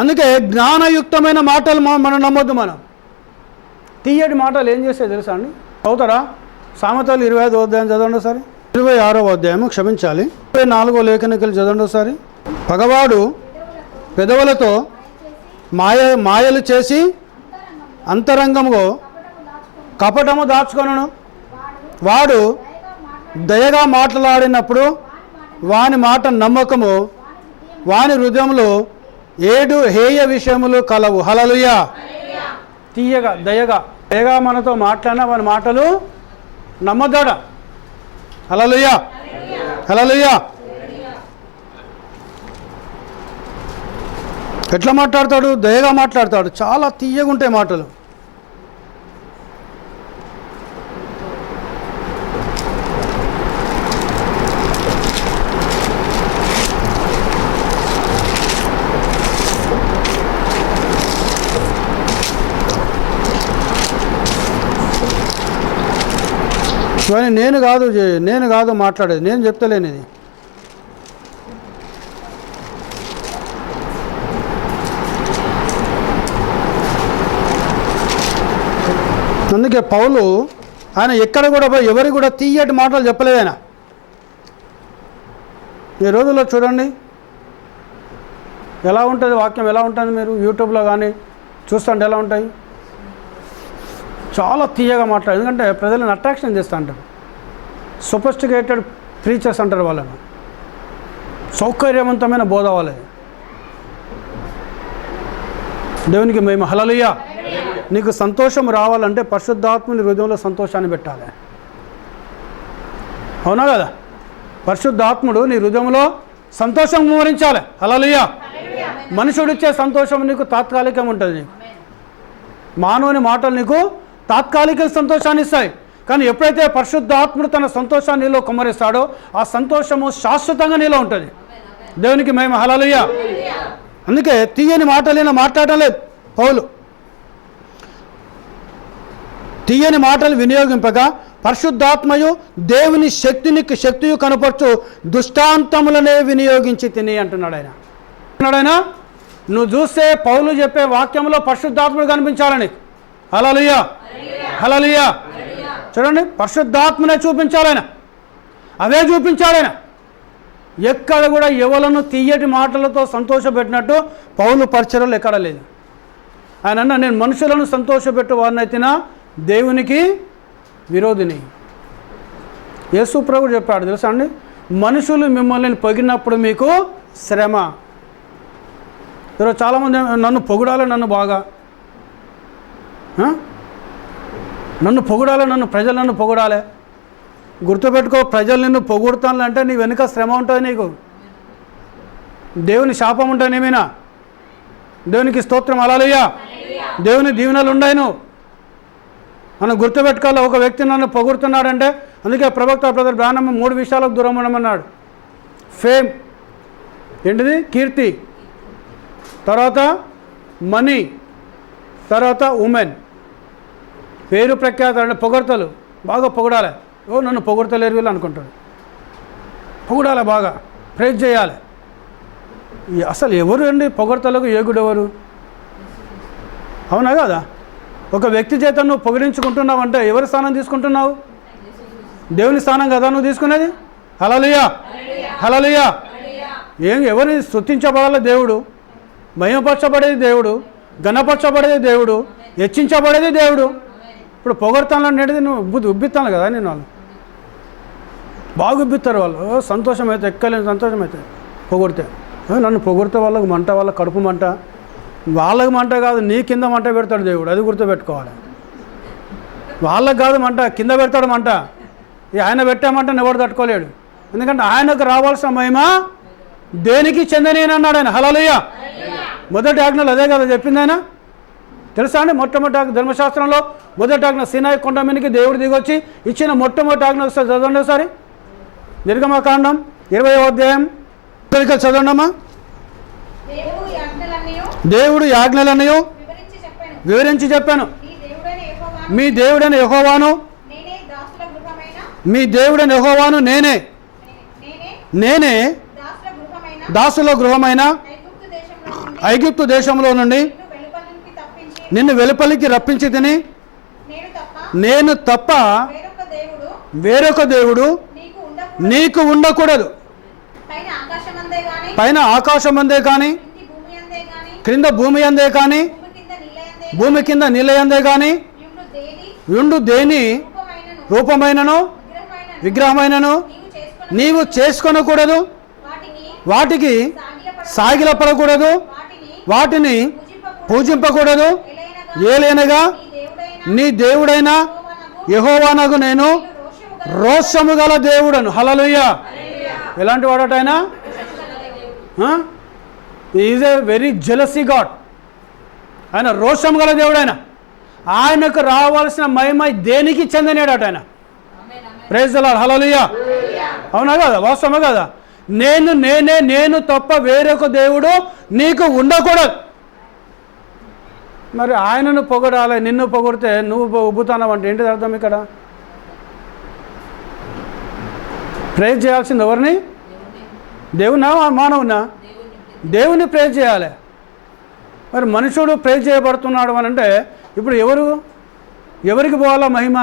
అందుకే జ్ఞానయుక్తమైన మాటలు మనం నమ్మొద్దు. మనం తీయటి మాటలు ఏం చేస్తాయి తెలుసా అండి? చదువుతారా? సామెతలు 25వ అధ్యాయం చదవండి ఒకసారి. 26వ అధ్యాయం, క్షమించాలి, 24వ లేఖనికలు చదవండి ఒకసారి. పగవాడు పెదవులతో మాయలు చేసి అంతరంగములో కపటము దాచుకొనును. వాడు దయగా మాట్లాడినప్పుడు వాని మాట నమ్మకము, వాని హృదయంలో 7 హేయ విషయములు కలవు. హల్లెలూయా. తీయగా దయగా మనతో మాట్లాడిన వాని మాటలు నమ్మదడ. హల్లెలూయా, హల్లెలూయా. ఎట్లా మాట్లాడతాడు? దయగా మాట్లాడతాడు. చాలా తీయగా ఉంటాయి మాటలు. కానీ నేను కాదు మాట్లాడేది, నేను చెప్తలేను ఇది. అందుకే పౌలు ఆయన ఎక్కడ కూడా ఎవరికి కూడా తీయటి మాటలు చెప్పలేదు. ఆయన ఈ రోజుల్లో చూడండి ఎలా ఉంటుంది వాక్యం, ఎలా ఉంటుంది. మీరు యూట్యూబ్లో కానీ చూస్తుంటే ఎలా ఉంటాయి? చాలా తీయగా మాట్లాడు. ఎందుకంటే ప్రజలను అట్రాక్షన్ చేస్తూ అంటారు. సొఫిస్టికేటెడ్ ప్రీచర్స్ అంటారు వాళ్ళను. సౌకర్యవంతమైన బోధ వాళ్ళది. దేవునికి మేము హల్లెలూయా. నీకు సంతోషం రావాలంటే పరిశుద్ధాత్మని హృదయంలో సంతోషాన్ని పెట్టాలి. అవునా కదా? పరిశుద్ధాత్ముడు నీ హృదయంలో సంతోషం వివరించాలి. హల్లెలూయా. మనుషుడిచ్చే సంతోషం నీకు తాత్కాలికం ఉంటుంది. నీకు మానవుని మాటలు నీకు తాత్కాలిక సంతోషాన్ని ఇస్తాయి. కానీ ఎప్పుడైతే పరిశుద్ధాత్ముడు తన సంతోషాన్ని నీలో కుమ్మరిస్తాడో ఆ సంతోషము శాశ్వతంగా నీలో ఉంటుంది. దేవునికి మేము హల్లెలూయా. అందుకే తీయని మాటలు మాట్లాడటం లేదు పౌలు. తీయని మాటలు వినియోగింపగా పరిశుద్ధాత్మయు దేవుని శక్తియు కనపరచు దుష్టాంతములనే వినియోగించి తిని అంటున్నాడు ఆయన. నువ్వు చూస్తే పౌలు చెప్పే వాక్యంలో పరిశుద్ధాత్ముడు కనిపించాలని. హల్లెలూయా, హల్లెలూయా. చూడండి, పరిశుద్ధాత్మనే చూపించాలైనా, అవే చూపించాలైనా. ఎక్కడ కూడా ఎవలను తీయటి మాటలతో సంతోషపెట్టినట్టు పౌలు పరిచర్యలు ఎక్కడ లేదు. ఆయన అన్న, నేను మనుషులను సంతోషపెట్టు వారినైతేనా దేవునికి విరోధిని. యేసు ప్రభువు చెప్పాడు తెలుసా అండి, మనుషులు మిమ్మల్ని పొగిడినప్పుడు మీకు శ్రమ. ఈరోజు చాలామంది నన్ను పొగిడాలి, నన్ను పొగిడాలి, ప్రజలు నన్ను పొగిడాలి. గుర్తుపెట్టుకో, ప్రజలు నిన్ను పొగుడుతాను అంటే నీ వెనుక శ్రమ ఉంటుంది. నీకు దేవుని శాపం ఉంటుంది. ఏమైనా దేవునికి స్తోత్రం. హల్లెలూయా. దేవుని దీవెనలు ఉన్నాయి. నువ్వు మనం గుర్తుపెట్టుకోవాలి. ఒక వ్యక్తి నన్ను పొగుడుతున్నాడంటే, అందుకే ప్రవక్త బ్రదర్ బ్రానమ్ 3 విషయాలకు దూరం ఉండమన్నాడు. ఫేమ్ ఏంటిది? కీర్తి, తర్వాత మనీ, తర్వాత ఉమెన్. పేరు ప్రఖ్యాత అంటే పొగడతలు. బాగా పొగడాలి. నన్ను పొగడతలేరు వీళ్ళు అనుకుంటాడు. పొగడాలి, బాగా ప్రైజ్ చేయాలి. అసలు ఎవరు అండి పొగడతలకు యోగుడు ఎవరు? అవునా కదా? ఒక వ్యక్తి చేత నువ్వు పొగిడించుకుంటున్నావు అంటే ఎవరి స్థానం తీసుకుంటున్నావు? దేవుని స్థానం కదా నువ్వు తీసుకునేది. హల్లెలూయా, హల్లెలూయా. ఎవరిని స్తుతించబడాలి? దేవుడు. మహిమపరచబడేది దేవుడు, ఘనపరచబడేది దేవుడు, హెచ్చించబడేది దేవుడు. ఇప్పుడు పొగడతాను అనేది నువ్వు ఉబ్బిస్తాను కదా. నేను వాళ్ళు బాగా ఉబ్బిస్తారు. వాళ్ళు సంతోషం అయితే ఎక్కలేని సంతోషం అయితే పొగిడితే. నన్ను పొగిడితే వాళ్ళకు మంట, వాళ్ళ కడుపు మంట. వాళ్ళకి మంట కాదు, నీ కింద మంట పెడతాడు దేవుడు. అది గుర్తుపెట్టుకోవాలి. వాళ్ళకి కాదు మంట, కింద పెడతాడు మంట. ఆయన పెట్టామంటే ఎవడు తట్టుకోలేడు. ఎందుకంటే ఆయనకు రావాల్సిన మహిమ దేనికి చెందని అన్నాడు ఆయన. హల్లెలూయా. మొదటి ఆజ్ఞలు అదే కదా చెప్పింది ఆయన. తెలుసా అండి? మొట్టమొదటి ధర్మశాస్త్రంలో మొదటి ఆజ్ఞ సీనాయి కొండ మీదకి దేవుడు దిగొచ్చి ఇచ్చిన మొట్టమొదటి ఆజ్ఞ ఒకసారి చదవండి. ఒకసారి నిర్గమకాండం 20వ అధ్యాయం చదవండమ్మా. దేవుడు ఆజ్ఞలను వివరించి చెప్పాను. మీ దేవుడైన యెహోవాను మీ దేవుడైన యెహోవాను నేనే దాసుల గృహమైన ఐగుప్తు దేశంలో నుండి నిన్ను వెలుపలికి రప్పించి తిని నేను తప్ప వేరొక దేవుడు నీకు ఉండకూడదు. పైన ఆకాశమందే కానీ క్రింద భూమి అందే కానీ భూమి కింద నీళ్ళయందే కానీ యుండు దేని రూపమైనను విగ్రహమైనను నీవు చేసుకొనకూడదు. వాటికి సాగిలపడకూడదు. వాటిని పూజింపకూడదు. ఏలైనగా నీ దేవుడైన యెహోవానగు నేను రోషము గల దేవుడను. హల్లెలూయా. ఎలాంటి వాడట ఆయన? Is a very jealousy God. ఆయన రోషం గల దేవుడు. ఆయనకు రావాల్సిన మహిమ దేనికి చెందనేడట ఆయన. Praise the lord. హల్లెలూయా. అవునా కదా? వాస్తవమే కదా? నేను తప్ప వేరొక దేవుడు నీకు ఉండకూడదు. మరి ఆయనను పొగడాలి. నిన్ను పొగిడితే నువ్వు ఉబ్బుతావు అంటే ఏంటిది అర్థం? ఇక్కడ ప్రేజ్ చేయాల్సింది ఎవరిని? దేవునా మానవునా? దేవుని ప్రేజ్ చేయాలి. మరి మనుషుడు ప్రేజ్ చేయబడుతున్నాడు అని అంటే ఇప్పుడు ఎవరికి పోవాలా మహిమ?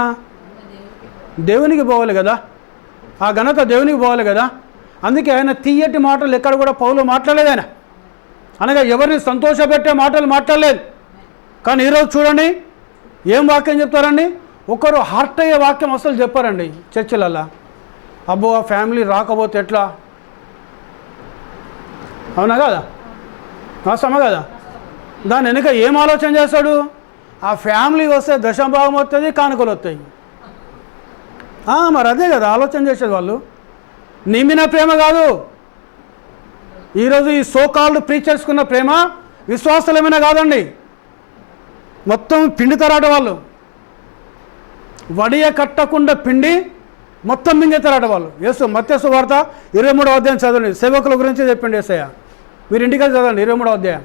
దేవునికి పోవాలి కదా. ఆ ఘనత దేవునికి పోవాలి కదా. అందుకే ఆయన తీయటి మాటలు ఎక్కడ కూడా పౌలు మాట్లాడలేదు. ఆయన అనగా ఎవరిని సంతోషపెట్టే మాటలు మాట్లాడలేదు. కానీ ఈరోజు చూడండి ఏం వాక్యం చెప్తారండి. ఒకరు హర్ట్ అయ్యే వాక్యం అసలు చెప్పారండి చర్చిలల్లా. అబ్బో ఆ ఫ్యామిలీ రాకపోతే ఎట్లా? అవునా కదా? వాస్తవమే కదా? దాని వెనుక ఏం ఆలోచన చేస్తాడు? ఆ ఫ్యామిలీ వస్తే దశంభాగం వస్తుంది, కానుకలు వస్తాయి. మరి అదే కదా ఆలోచన చేసేది వాళ్ళు. నిమిన ప్రేమ కాదు. ఈరోజు ఈ సోకాల్డ్ ప్రీచర్స్కున్న ప్రేమ విశ్వాసలేమైనా కాదండి. మొత్తం పిండితారాట వాళ్ళు. వడియ కట్టకుండా పిండి మొత్తం మింగేతారాట వాళ్ళు. మత్తయి సువార్త 23వ అధ్యాయం చదవండి. సేవకుల గురించి చెప్పిండి యేసయ్య. మీరు ఇంటికి చదవండి 23వ అధ్యాయం.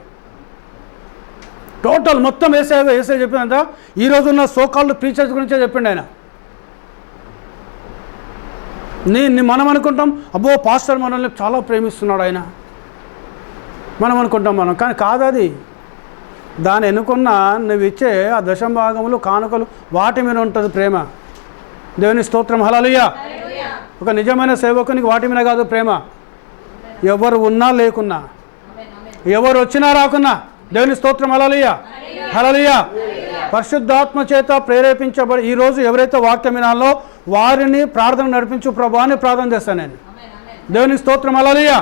టోటల్ మొత్తం యేసయ్య చెప్పినంత ఈరోజు ఉన్న సోకాల్డ్ ప్రీచర్స్ గురించే చెప్పిండి ఆయన. మనం అనుకుంటాం అబ్బో పాస్టర్ మనల్ని చాలా ప్రేమిస్తున్నాడు ఆయన మనం అనుకుంటాం. కానీ కాదు అది. దాని ఎన్నుకున్న నువ్వు ఇచ్చే ఆ దశంభాగములు కానుకలు వాటి మీద ఉంటుంది ప్రేమ. దేవుని స్తోత్రం. హల్లెలూయా. ఒక నిజమైన సేవకునికి వాటి మీద కాదు ప్రేమ. ఎవరు ఉన్నా లేకున్నా, ఎవరు వచ్చినా రాకున్నా దేవుని స్తోత్రం. హల్లెలూయా. హల్లెలూయా. పరిశుద్ధాత్మ చేత ప్రేరేపించబడి ఈరోజు ఎవరైతే వాక్యం వినాలో వారిని ప్రార్థన నడిపించు ప్రభా అని ప్రార్థన చేస్తాను నేను. దేవుని స్తోత్రం. హల్లెలూయా.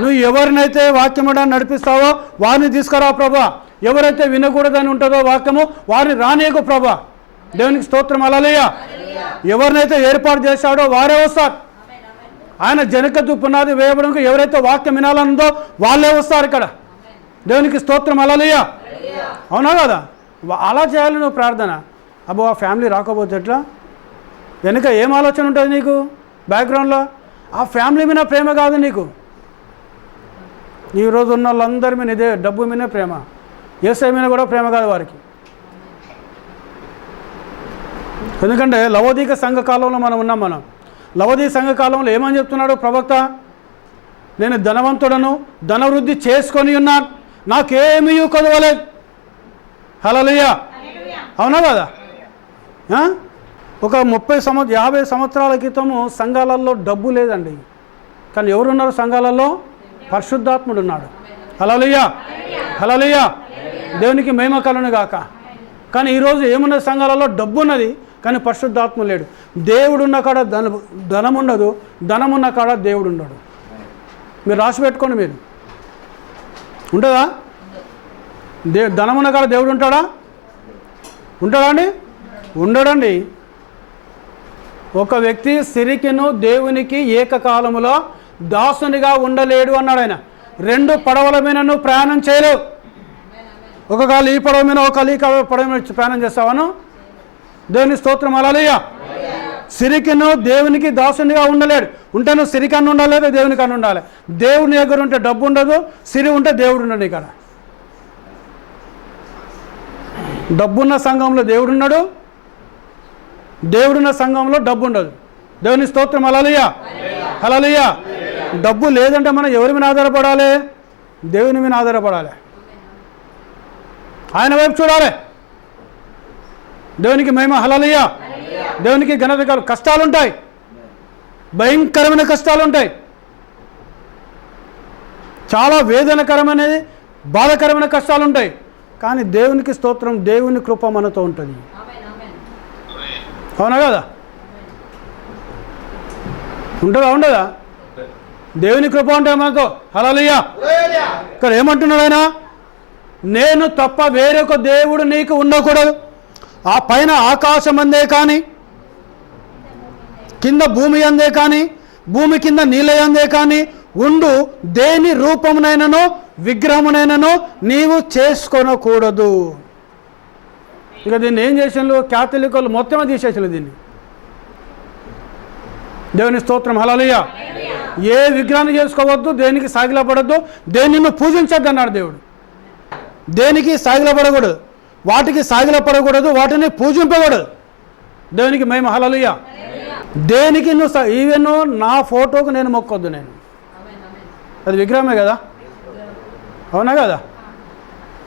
నువ్వు ఎవరినైతే వాక్యం నడిపిస్తావో వారిని తీసుకురా ప్రభా. ఎవరైతే వినకూడదని ఉంటుందో వాక్యము వారిని రానియకు ప్రభా. దేవునికి స్తోత్రం. హల్లెలూయా. ఎవరినైతే ఏర్పాటు చేశాడో వారే వస్తారు. ఆయన జనకత్తు పునాది వేయబడంకు ఎవరైతే వాక్యం వినాలనుందో వాళ్ళే వస్తారు ఇక్కడ. దేవునికి స్తోత్రం. హల్లెలూయా. అవునా కదా? అలా చేయాలి నువ్వు ప్రార్థన. అబ్బో ఆ ఫ్యామిలీ రాకపోతే ఎట్లా? వెనుక ఏం ఆలోచన ఉంటుంది నీకు బ్యాక్గ్రౌండ్లో? ఆ ఫ్యామిలీ మీద ప్రేమ కాదు నీకు. ఈరోజు ఉన్న వాళ్ళందరి మీద ఇదే డబ్బు మీద ప్రేమ. యేసయ్య మీద కూడా ప్రేమ కాదు వారికి. ఎందుకంటే లవోదీక సంఘకాలంలో మనం ఉన్నాం. లవోదీక సంఘకాలంలో ఏమని చెప్తున్నాడు ప్రవక్త? నేను ధనవంతుడను, ధనవృద్ధి చేసుకొని ఉన్నాను, నాకేమీ కొదవలేదు. హల్లెలూయా. అవునా కదా? ఒక 50 సంవత్సరాల క్రితము సంఘాలలో డబ్బు లేదండి. కానీ ఎవరున్నారు సంఘాలలో? పరిశుద్ధాత్ముడు ఉన్నాడు. హల్లెలూయా. హల్లెలూయా. దేవునికి మహిమ కలుగును గాక. కానీ ఈరోజు ఏమున్నది? సంఘాలలో డబ్బు ఉన్నది కానీ పరిశుద్ధాత్మ లేడు. దేవుడు ఉన్న కాడ ధనం ఉండదు, ధనం ఉన్న కాడ దేవుడు ఉండడు. మీరు రాసి పెట్టుకోండి. మీరు ఉంటుందా? ధనం ఉన్న కాడ దేవుడు ఉంటాడా? ఉంటాడా అండి? ఉండడండి. ఒక వ్యక్తి సిరికిను దేవునికి ఏకకాలములో దాసునిగా ఉండలేడు అన్నాడు ఆయన. 2 పడవల మీద నువ్వు ప్రయాణం చేయలేవు. ఒక కాలు ఈ పడవ మీద, ఒక కాలు ఈ పడవ మీద ప్రయాణం చేస్తావాను. దేవుని స్తోత్రం. హల్లెలూయా. సిరికిను దేవునికి దాసునిగా ఉండలేడు. ఉంటే నువ్వు సిరికన్ను ఉండాలి, దేవునికి అన్ను ఉండాలి. దేవుని దగ్గర ఉంటే డబ్బు ఉండదు, సిరి ఉంటే దేవుడు ఉండడు. ఇక్కడ డబ్బున్న సంఘంలో దేవుడున్నాడు, దేవుడున్న సంఘంలో డబ్బు ఉండదు. దేవుని స్తోత్రం. హల్లెలూయా, హల్లెలూయా. డబ్బు లేదంటే మనం ఎవరి మీద ఆధారపడాలి? దేవుని మీద ఆధారపడాలి. ఆయన వైపు చూడాలి. దేవునికి మహిమ. హల్లెలూయా. దేవునికి ఘనత. కష్టాలు ఉంటాయి, భయంకరమైన కష్టాలు ఉంటాయి, చాలా వేదనకరమైనది, బాధకరమైన కష్టాలు ఉంటాయి. కానీ దేవునికి స్తోత్రం, దేవుని కృప మనతో ఉంటుంది. అవునా కదా? ఉంటుందా? ఉండదా? దేవుని కృప ఉంటుంది మనతో. హల్లెలూయా. ఇక్కడ ఏమంటున్నాడు ఆయన? నేను తప్ప వేరొక దేవుడు నీకు ఉండకూడదు. ఆ పైన ఆకాశం అందే కానీ, కింద భూమి అందే కానీ, భూమి కింద నీళ్ళ అందే కానీ ఉండు దేని రూపమునైనను విగ్రహమునైనను నీవు చేసుకొనకూడదు. ఇక దీన్ని ఏం చేసినారు? క్యాథలిక్ మొత్తమే తీసేసారు దీన్ని. దేవుని స్తోత్రం. హల్లెలూయా. ఏ విగ్రహాన్ని చేసుకోవద్దు, దేనికి సాగిలపడద్దు, దేన్ని నువ్వు పూజించద్దు అన్నాడు దేవుడు. దేనికి సాగిలపడకూడదు, వాటికి సాగిలపడకూడదు, వాటిని పూజింపకూడదు. దేవునికి మహిమ. హల్లెలూయా. దేనికి నువ్వు ఈవెన్ నా ఫోటోకు నేను మొక్కొద్దు. నేను అది విగ్రహమే కదా, అవునా కదా?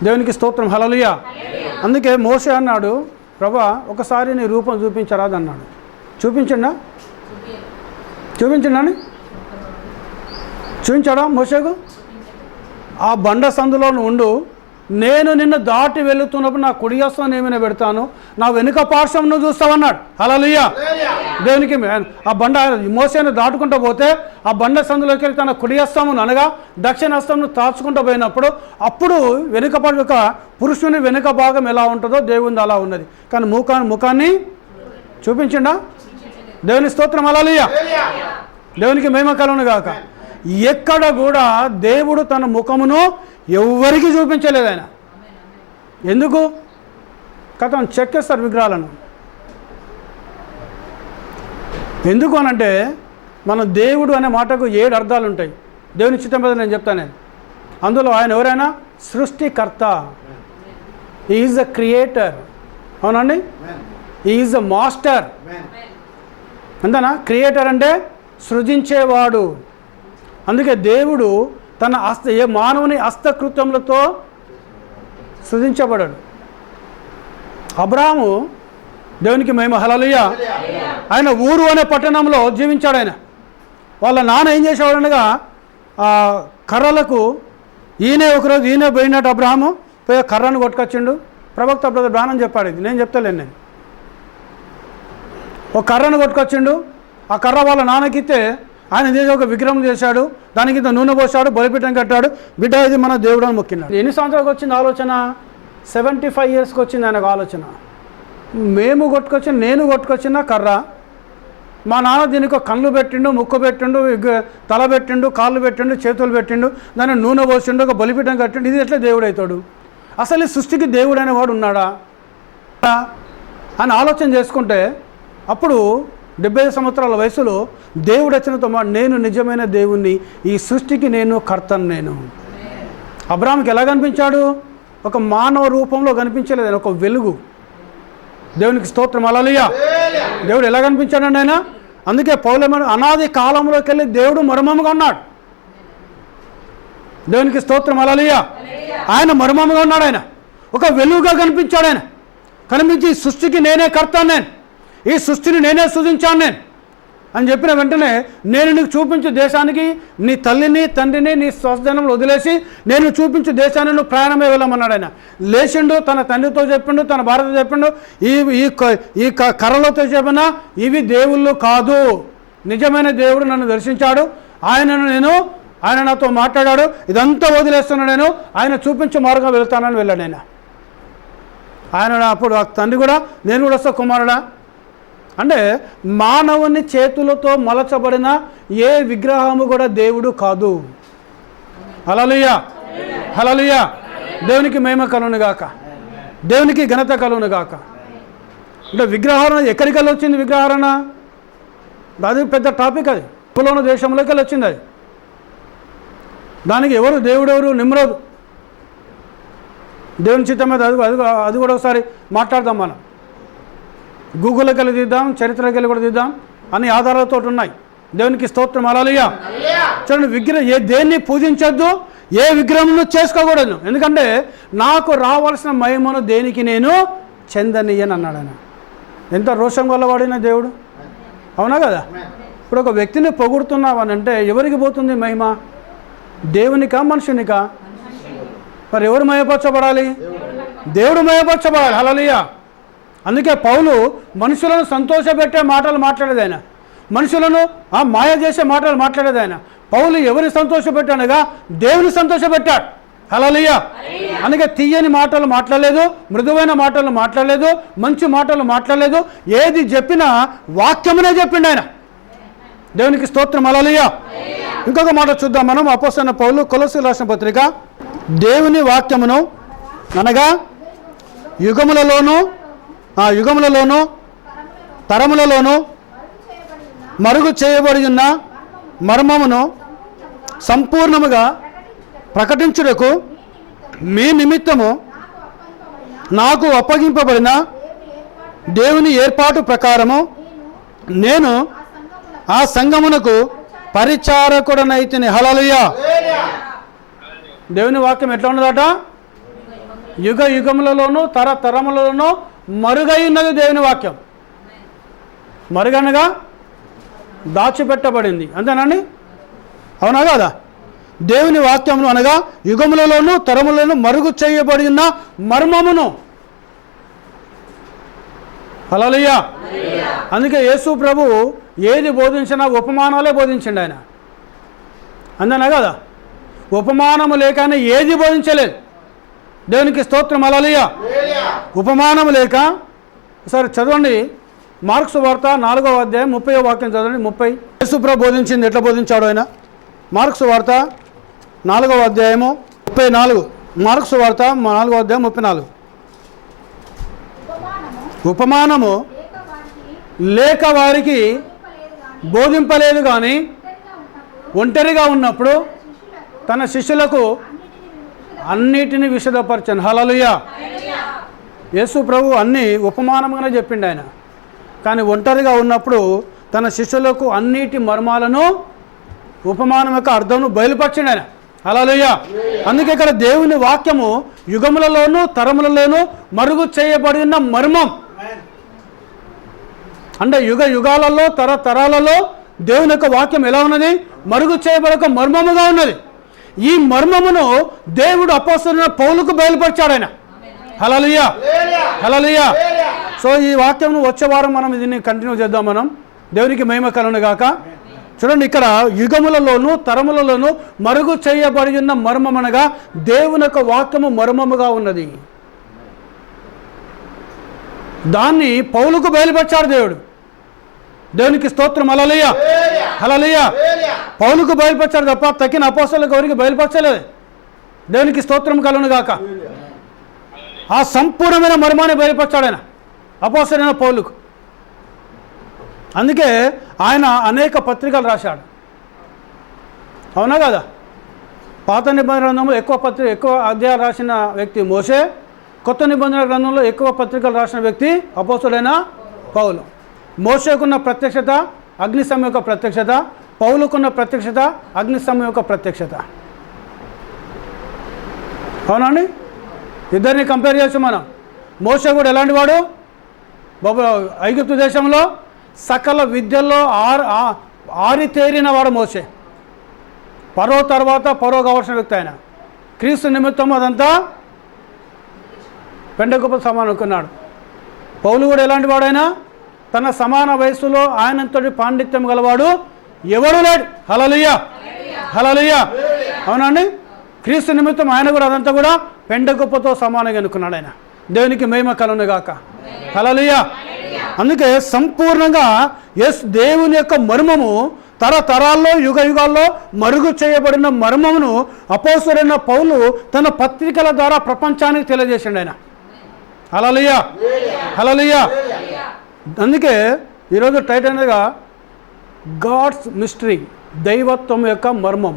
దేవునికి స్తోత్రం. హల్లెలూయా. అందుకే మోషే అన్నాడు, ప్రభా ఒకసారి నీ రూపం చూపించరాదు అన్నాడు. చూపించండి అని చూపించాడా మోషేకు? ఆ బండ సందులో ఉండు, నేను నిన్ను దాటి వెళుతున్నప్పుడు నా కుడి హస్తం ఏమైనా పెడతాను, నా వెనుక పార్శ్వం నువ్వు చూస్తావన్నాడు. హల్లెలూయా. దేవునికి ఆ బండ మోసేను దాటుకుంటూ పోతే ఆ బండ సందులోకి వెళ్ళి తన కుడి హస్తమును అనగా దక్షిణ హస్తమును తాచుకుంటూ పోయినప్పుడు అప్పుడు వెనుక ఒక పురుషుని వెనుక భాగం ఎలా ఉంటుందో దేవుని అలా ఉన్నది. కానీ ముఖాన్ని చూపించిండా? దేవుని స్తోత్రం. హల్లెలూయా. దేవునికి మహిమ కలుగును గాక. ఎక్కడ కూడా దేవుడు తన ముఖమును ఎవరికి చూపించలేదు ఆయన. ఎందుకు? కథ చెక్కేస్తారు విగ్రహాలను. ఎందుకు అనంటే మన దేవుడు అనే మాటకు 7 అర్థాలు ఉంటాయి. దేవుని చిత్తం మీద నేను చెప్తాను. నేను అందులో ఆయన ఎవరైనా సృష్టికర్త, హీ ఈజ్ ద క్రియేటర్. అవునండి, హీ ఈజ్ ద మాస్టర్. అంతేనా? క్రియేటర్ అంటే సృజించేవాడు. అందుకే దేవుడు తన మానవుని హస్తకృత్యములతో సృజించబడాడు. అబ్రాహాము, దేవునికి మహిమ. హల్లెలూయా. ఆయన ఊరు అనే పట్టణంలో జీవించాడు. ఆయన వాళ్ళ నాన్న ఏం చేసేవాడు అనగా కర్రలకు ఒకరోజు ఈయన పోయినట్టు అబ్రాహాము పోయి కర్రను కొట్టుకొచ్చిండు. ప్రవక్త బ్రదర్ చెప్పాడు, ఇది నేను చెప్తలేను. నేను ఒక కర్రను కొట్టుకొచ్చిండు. ఆ కర్ర వాళ్ళ నాన్నకిస్తే ఆయన చేసి ఒక విగ్రహం చేశాడు, దానికి ఇంత నూనె పోసాడు, బలిపీఠం కట్టాడు. బిడ్డ ఇది మన దేవుడు అని మొక్కినాడు. ఎన్ని సంవత్సరాలకు వచ్చింది ఆలోచన? 75 ఇయర్స్కి వచ్చింది ఆయనకు ఆలోచన. నేను కొట్టుకొచ్చిన కర్ర, మా నాన్న దీనికి కళ్ళు పెట్టిండు, ముక్కు పెట్టిండు, తల పెట్టిండు, కాళ్ళు పెట్టిండు, చేతులు పెట్టిండు, దాన్ని నూనె పోసిండు, ఒక బలిపీఠం కట్టిండు. ఇది ఎట్లా దేవుడు అవుతాడు? అసలు ఈ సృష్టికి దేవుడు అనేవాడు ఉన్నాడా అని ఆలోచన చేసుకుంటే అప్పుడు 70 సంవత్సరాల వయసులో దేవుడు వచ్చినతో నేను నిజమైన దేవుణ్ణి, ఈ సృష్టికి నేను కర్తను. నేను అబ్రాహాముకి ఎలా కనిపించాడు? ఒక మానవ రూపంలో కనిపించలేదు, ఒక వెలుగు. దేవునికి స్తోత్రం. హల్లెలూయా. దేవుడు ఎలా కనిపించాడండి ఆయన? అందుకే పౌలమని అనాది కాలంలోకి వెళ్ళి దేవుడు మర్మముగా ఉన్నాడు. దేవునికి స్తోత్రం. హల్లెలూయా. ఆయన మర్మముగా ఉన్నాడు. ఆయన ఒక వెలుగుగా కనిపించాడు. ఆయన కనిపించి ఈ సృష్టికి నేనే కర్తాను, నేను ఈ సృష్టిని నేనే సృజించాను నేను అని చెప్పిన వెంటనే నేను నీకు చూపించు దేశానికి నీ తల్లిని తండ్రిని నీ స్వస్థనంలో వదిలేసి నేను చూపించు దేశాన్ని నువ్వు ప్రయాణమే వెళ్ళమన్నాడు. ఆయన లేచిండు, తన తండ్రితో చెప్పిండు, తన భార్యతో చెప్పిండు, ఈ కర్రలతో చెప్పిన ఇవి దేవుళ్ళు కాదు, నిజమైన దేవుడు నన్ను దర్శించాడు, ఆయన నాతో మాట్లాడాడు, ఇదంతా వదిలేస్తున్నాడు, ఆయన చూపించే మార్గం వెళ్తానని వెళ్ళాడు. ఆయన అప్పుడు ఆ తండ్రి కూడా నేను కూడా వస్తా కుమారుడా అంటే మానవుని చేతులతో మలచబడిన ఏ విగ్రహము కూడా దేవుడు కాదు. హల్లెలూయా. హల్లెలూయా. దేవునికి మహిమ కలుగును గాక, దేవునికి ఘనత కలుగును గాక. అంటే విగ్రహారణ ఎక్కడికి వెళ్ళి వచ్చింది? విగ్రహారణ అది పెద్ద టాపిక్. అది బబులోను దేశంలోకి వెళ్ళి వచ్చింది. అది దానికి ఎవరు దేవుడెవరు? నిమ్రోదు. దేవుని చిత్తం మీద అది కూడా ఒకసారి మాట్లాడదాం. మనం గూగుల్కి వెళ్ళి తీద్దాం, చరిత్రకి వెళ్ళి కూడా తీద్దాం, అన్ని ఆధారాలతో ఉన్నాయి. దేవునికి స్తోత్రం. హల్లెలూయా. చూడండి, దేన్ని పూజించొద్దు, ఏ విగ్రహంను చేసుకోకూడదు. ఎందుకంటే నాకు రావాల్సిన మహిమను దేనికి నేను చెందనీయని అన్నాడు ఆయన. ఎంత రోషం వల్ల వాడిన దేవుడు, అవునా కదా? ఇప్పుడు ఒక వ్యక్తిని పొగుడుతున్నావని అంటే ఎవరికి పోతుంది మహిమ? దేవునికా మనుషునికా? మరి ఎవరు మయపరచబడాలి? దేవుడు మయపరచబడాలి. హల్లెలూయా. అందుకే పౌలు మనుషులను సంతోషపెట్టే మాటలు మాట్లాడేది ఆయన, మనుషులను మాయ చేసే మాటలు మాట్లాడేది ఆయన. పౌలు ఎవరిని సంతోషపెట్టాడుగా? దేవుని సంతోషపెట్టాడు. హల్లెలూయా. అందుకే తీయని మాటలు మాట్లాడలేదు, మృదువైన మాటలు మాట్లాడలేదు, మంచి మాటలు మాట్లాడలేదు. ఏది చెప్పినా వాక్యమునే చెప్పిండు ఆయన. దేవునికి స్తోత్రం. హల్లెలూయా. ఇంకొక మాట చూద్దాం మనం. అపోస్తలుడైన పౌలు కొలస్సీయులకు రాసిన పత్రిక, దేవుని వాక్యమును అనగా యుగములలోను తరములలోను మరుగు చేయబడి ఉన్న మర్మమును సంపూర్ణముగా ప్రకటించుటకు మీ నిమిత్తము నాకు అప్పగింపబడిన దేవుని ఏర్పాటు ప్రకారము నేను ఆ సంఘమునకు పరిచారకుడనైతిని. హల్లెలూయా. దేవుని వాక్యం ఎట్లా ఉన్నదట? యుగ యుగములలోనూ తరములలోనూ మరుగై ఉన్నది దేవుని వాక్యం. మరుగనగా దాచిపెట్టబడింది, అంతేనండి, అవునా కదా? దేవుని వాక్యమును అనగా యుగములలోనూ తరములను మరుగు చేయబడి ఉన్న మర్మమును. హల్లెలూయా. అందుకే యేసు ప్రభు ఏది బోధించినా ఉపమానాలే బోధించండి ఆయన, అంతేనా కదా? ఉపమానము లేకనే ఏది బోధించలేదు. దేవునికి స్తోత్రం. హల్లెలూయా. ఉపమానము లేక సరే చదవండి, మార్క్స్ వార్త 4వ అధ్యాయం 30వ వాక్యం చదవండి. 30 యేసు ప్రభు బోధించింది ఎట్లా బోధించాడు ఆయన? మార్క్స్ వార్త 4వ అధ్యాయము 34. మార్క్స్ వార్త 4వ అధ్యాయం 34. ఉపమానము లేక వారికి బోధింపలేదు కానీ ఒంటరిగా ఉన్నప్పుడు తన శిష్యులకు అన్నిటిని విశదపరచను. హల్లెలూయా. యేసు ప్రభు అన్నీ ఉపమానంగానే చెప్పిండు ఆయన, కానీ ఒంటరిగా ఉన్నప్పుడు తన శిష్యులకు అన్నిటి మర్మాలను ఉపమానం యొక్క అర్థంను బయలుపరిచిండు ఆయన. హల్లెలూయా. అందుకే ఇక్కడ దేవుని వాక్యము యుగములలోనూ తరములలోనూ మరుగు చేయబడిన మర్మం. అంటే యుగ యుగాలలో తరాలలో దేవుని యొక్క వాక్యం ఎలా ఉన్నది? మరుగు చేయబడక మర్మముగా ఉన్నది. ఈ మర్మమును దేవుడు అపోస్తలుడైన పౌలుకు బయలుపరిచాడు ఆయన. హల్లెలూయా. హల్లెలూయా. సో ఈ వాక్యం వచ్చే వారం మనం దీన్ని కంటిన్యూ చేద్దాం. మనం దేవునికి మహిమ కలుగును గాక. చూడండి, ఇక్కడ యుగములలోనూ తరములలోనూ మరుగు చేయబడి ఉన్న మర్మం అనగా దేవుని యొక్క వాక్యము మర్మముగా ఉన్నది. దాన్ని పౌలుకు బయలుపరిచాడు దేవుడు. దేవునికి స్తోత్రం. హల్లెలూయా. హల్లెలూయా. పౌలుకు బయలుపరిచాడు తప్ప తక్కిన అపోస్తలులకు ఎవరికి బయలుపరచలేదు. దేవునికి స్తోత్రం కలుగును గాక. ఆ సంపూర్ణమైన మర్మాన్ని బయలుపరిచాడు ఆయన అపోస్తలుడైన పౌలుకు. అందుకే ఆయన అనేక పత్రికలు రాశాడు, అవునా కదా? పాత నిబంధన గ్రంథంలో ఎక్కువ అధ్యాయాలు రాసిన వ్యక్తి మోషే. కొత్త నిబంధన గ్రంథంలో ఎక్కువ పత్రికలు రాసిన వ్యక్తి అపోస్తలుడైన పౌలు. మోషేకున్న ప్రత్యక్షత అగ్నిస్తంభం యొక్క ప్రత్యక్షత, పౌలుకున్న ప్రత్యక్షత అగ్నిస్తంభం యొక్క ప్రత్యక్షత. అవునండి, ఇద్దరిని కంపేర్ చేసి మనం. మోషే కూడా ఎలాంటి వాడు? ఐగుప్తు దేశంలో సకల విద్యల్లో ఆరితేరిన వాడు మోషే. పరో తర్వాత పరో కావాల్సిన వ్యక్తి ఆయన. క్రీస్తు నిమిత్తం అదంతా పెండగొప్ప సమానం అనుకున్నాడు. పౌలు కూడా ఎలాంటి వాడైనా తన సమాన వయస్సులో ఆయనంతటి పాండిత్యం గలవాడు ఎవడు లేడు. హల్లెలూయా. హల్లెలూయా. అవునండి, క్రీస్తు నిమిత్తం ఆయన కూడా అదంతా కూడా పెండగొప్పతో సమానంగా అనుకున్నాడు ఆయన. దేవునికి మహిమ కలుగును గాక. హల్లెలూయా. అందుకే సంపూర్ణంగా దేవుని యొక్క మర్మము తరతరాల్లో యుగ యుగాల్లో మరుగు చేయబడిన మర్మమును అపోస్తలుడైన పౌలు తన పత్రికల ద్వారా ప్రపంచానికి తెలియజేసిండు ఆయన. హల్లెలూయా. హల్లెలూయా. అందుకే ఈరోజు టైటిల్ అనగా గాడ్స్ మిస్టరీ, దైవత్వం యొక్క మర్మం.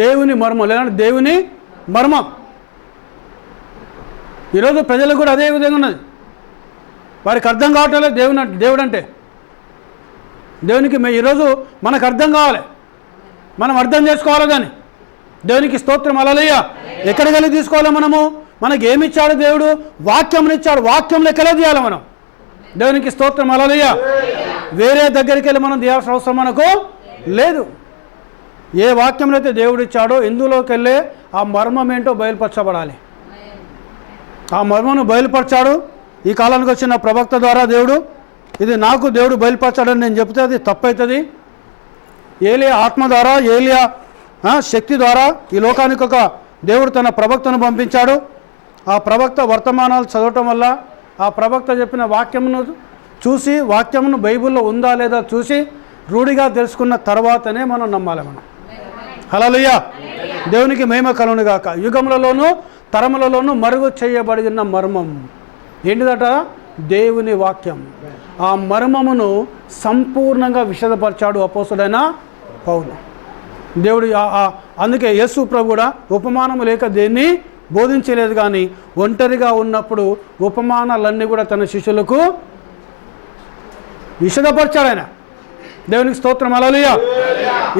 దేవుని మర్మం లేదంటే దేవుని మర్మం. ఈరోజు ప్రజలకు కూడా అదే విధంగా ఉన్నది. వారికి అర్థం కావట్లేదు దేవుడు అంటే. దేవునికి ఈరోజు మనకు అర్థం కావాలి, మనం అర్థం చేసుకోవాలి. కానీ దేవునికి స్తోత్రం, హల్లెలూయా. ఎక్కడికి వెళ్ళి తీసుకోవాలి మనము? మనకి ఏమిచ్చాడు దేవుడు? వాక్యంనిచ్చాడు. వాక్యంలో ఎక్కడ తీయాలి మనం? దేవునికి స్తోత్రం, హల్లెలూయా. వేరే దగ్గరికి వెళ్ళి మనం తీయాల్సిన అవసరం మనకు లేదు. ఏ వాక్యంలో అయితే దేవుడు ఇచ్చాడో ఇందులోకి వెళ్ళే ఆ మర్మం ఏంటో బయలుపరచబడాలి. ఆ మర్మను బయలుపరిచాడు ఈ కాలానికి వచ్చిన ప్రవక్త ద్వారా. దేవుడు ఇది నాకు దేవుడు బయలుపరచాడని నేను చెప్తే అది తప్పవుతుంది. ఏలియా ఆత్మ ద్వారా, ఏలియా శక్తి ద్వారా ఈ లోకానికి ఒక దేవుడు తన ప్రవక్తను పంపించాడు. ఆ ప్రవక్త వర్తమానాలు చదవటం వల్ల ఆ ప్రవక్త చెప్పిన వాక్యమును చూసి, వాక్యమును బైబిల్లో ఉందా లేదా చూసి రూఢిగా తెలుసుకున్న తర్వాతనే మనం నమ్మాలి. మనం హల్లెలూయా. దేవునికి మహిమ కలుగును గాక. యుగములలోనూ తరములలోనూ మరుగు చేయబడిన మర్మం ఏంటిదట? దేవుని వాక్యం. ఆ మర్మమును సంపూర్ణంగా విశదపరిచాడు అపోస్తుడైన పౌలు. దేవుడు అందుకే యేసు ప్రభు కూడా ఉపమానము లేక దేన్ని బోధించలేదు. కానీ ఒంటరిగా ఉన్నప్పుడు ఉపమానాలన్నీ కూడా తన శిష్యులకు విశదపరిచాడు ఆయన. దేవునికి స్తోత్రం, హల్లెలూయా.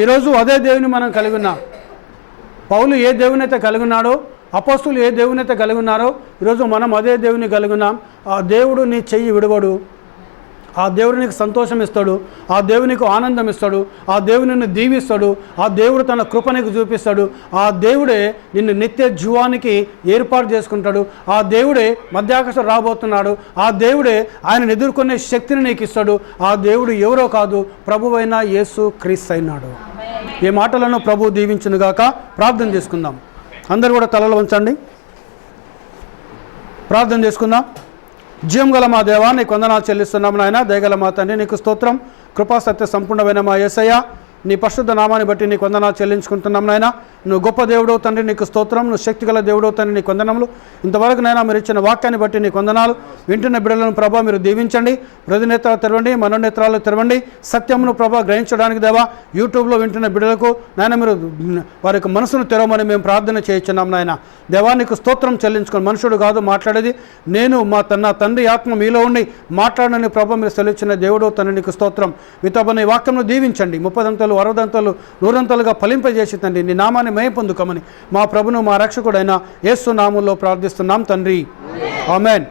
ఈరోజు అదే దేవుని మనం కలిగి ఉన్నాం. పౌలు ఏ దేవుని అయితే కలిగి ఉన్నాడో, అపోస్తులు ఏ దేవుని అయితే కలిగి ఉన్నారో, ఈరోజు మనం అదే దేవుని కలిగి ఉన్నాం. ఆ దేవుడు నీ చెయ్యి విడవడు. ఆ దేవుడు నీకు సంతోషం ఇస్తాడు. ఆ దేవుడు నీకు ఆనందం ఇస్తాడు. ఆ దేవుడు నిన్ను దీవిస్తాడు. ఆ దేవుడు తన కృప నీకు చూపిస్తాడు. ఆ దేవుడే నిన్ను నిత్య జీవానికి ఏర్పాటు చేసుకుంటాడు. ఆ దేవుడే మధ్యాకాశం రాబోతున్నాడు. ఆ దేవుడే ఆయన ఎదుర్కొనే శక్తిని నీకు ఇస్తాడు. ఆ దేవుడు ఎవరో కాదు, ప్రభువైన యేసు క్రీస్తు అయినాడు. ఈ మాటలను ప్రభు దీవించునుగాక. ప్రార్థన చేసుకుందాం. అందరూ కూడా తలలు వంచండి, ప్రార్థన చేసుకుందాం. జీవం గల మా దేవా, నీకు వందనాలు చెల్లిస్తున్నాం నాయన. దయగల మా తండ్రి, నీకు స్తోత్రం. కృపా సత్య సంపూర్ణమైన మా యేసయ్య, నీ పరిశుద్ధ నామాన్ని బట్టి నీకు వందనాలు చెల్లించుకుంటున్నాం నాయన. నువ్వు గొప్ప దేవుడవు తండ్రి, నీకు స్తోత్రం. నువ్వు శక్తిగల దేవుడవు తండ్రి, నీకు వందనములు. ఇంతవరకు నైనా మీరు ఇచ్చిన వాక్యాన్ని బట్టి నీకు వందనాలు. వింటున్న బిడ్డలను ప్రభా మీరు దీవించండి. హృదయనేత్రాలు తెరవండి, మనోనేత్రాలు తెరవండి. సత్యమును ప్రభా గ్రహించడానికి దేవా యూట్యూబ్లో వింటున్న బిడ్డలకు నాయన మీరు వారి యొక్క మనసును తెరవమని మేము ప్రార్థన చేయించున్నాం నాయన. దేవా నీకు స్తోత్రం చెల్లించుకొని, మనుషుడు కాదు మాట్లాడేది, నేను నా తండ్రి ఆత్మ మీలో ఉండి మాట్లాడని ప్రభా మీరు సెలవిచ్చిన దేవుడు తండ్రి, నీకు స్తోత్రం. మీతో ఈ వాక్యంను దీవించండి. 30 60 100 ఫలింపజేసి తండ్రి నీ నామాన్ని మహిమ పొందుకోమని మా ప్రభును మా రక్షకుడైన యేసు నామములో ప్రార్థిస్తున్నాం తండ్రి. ఆమేన్.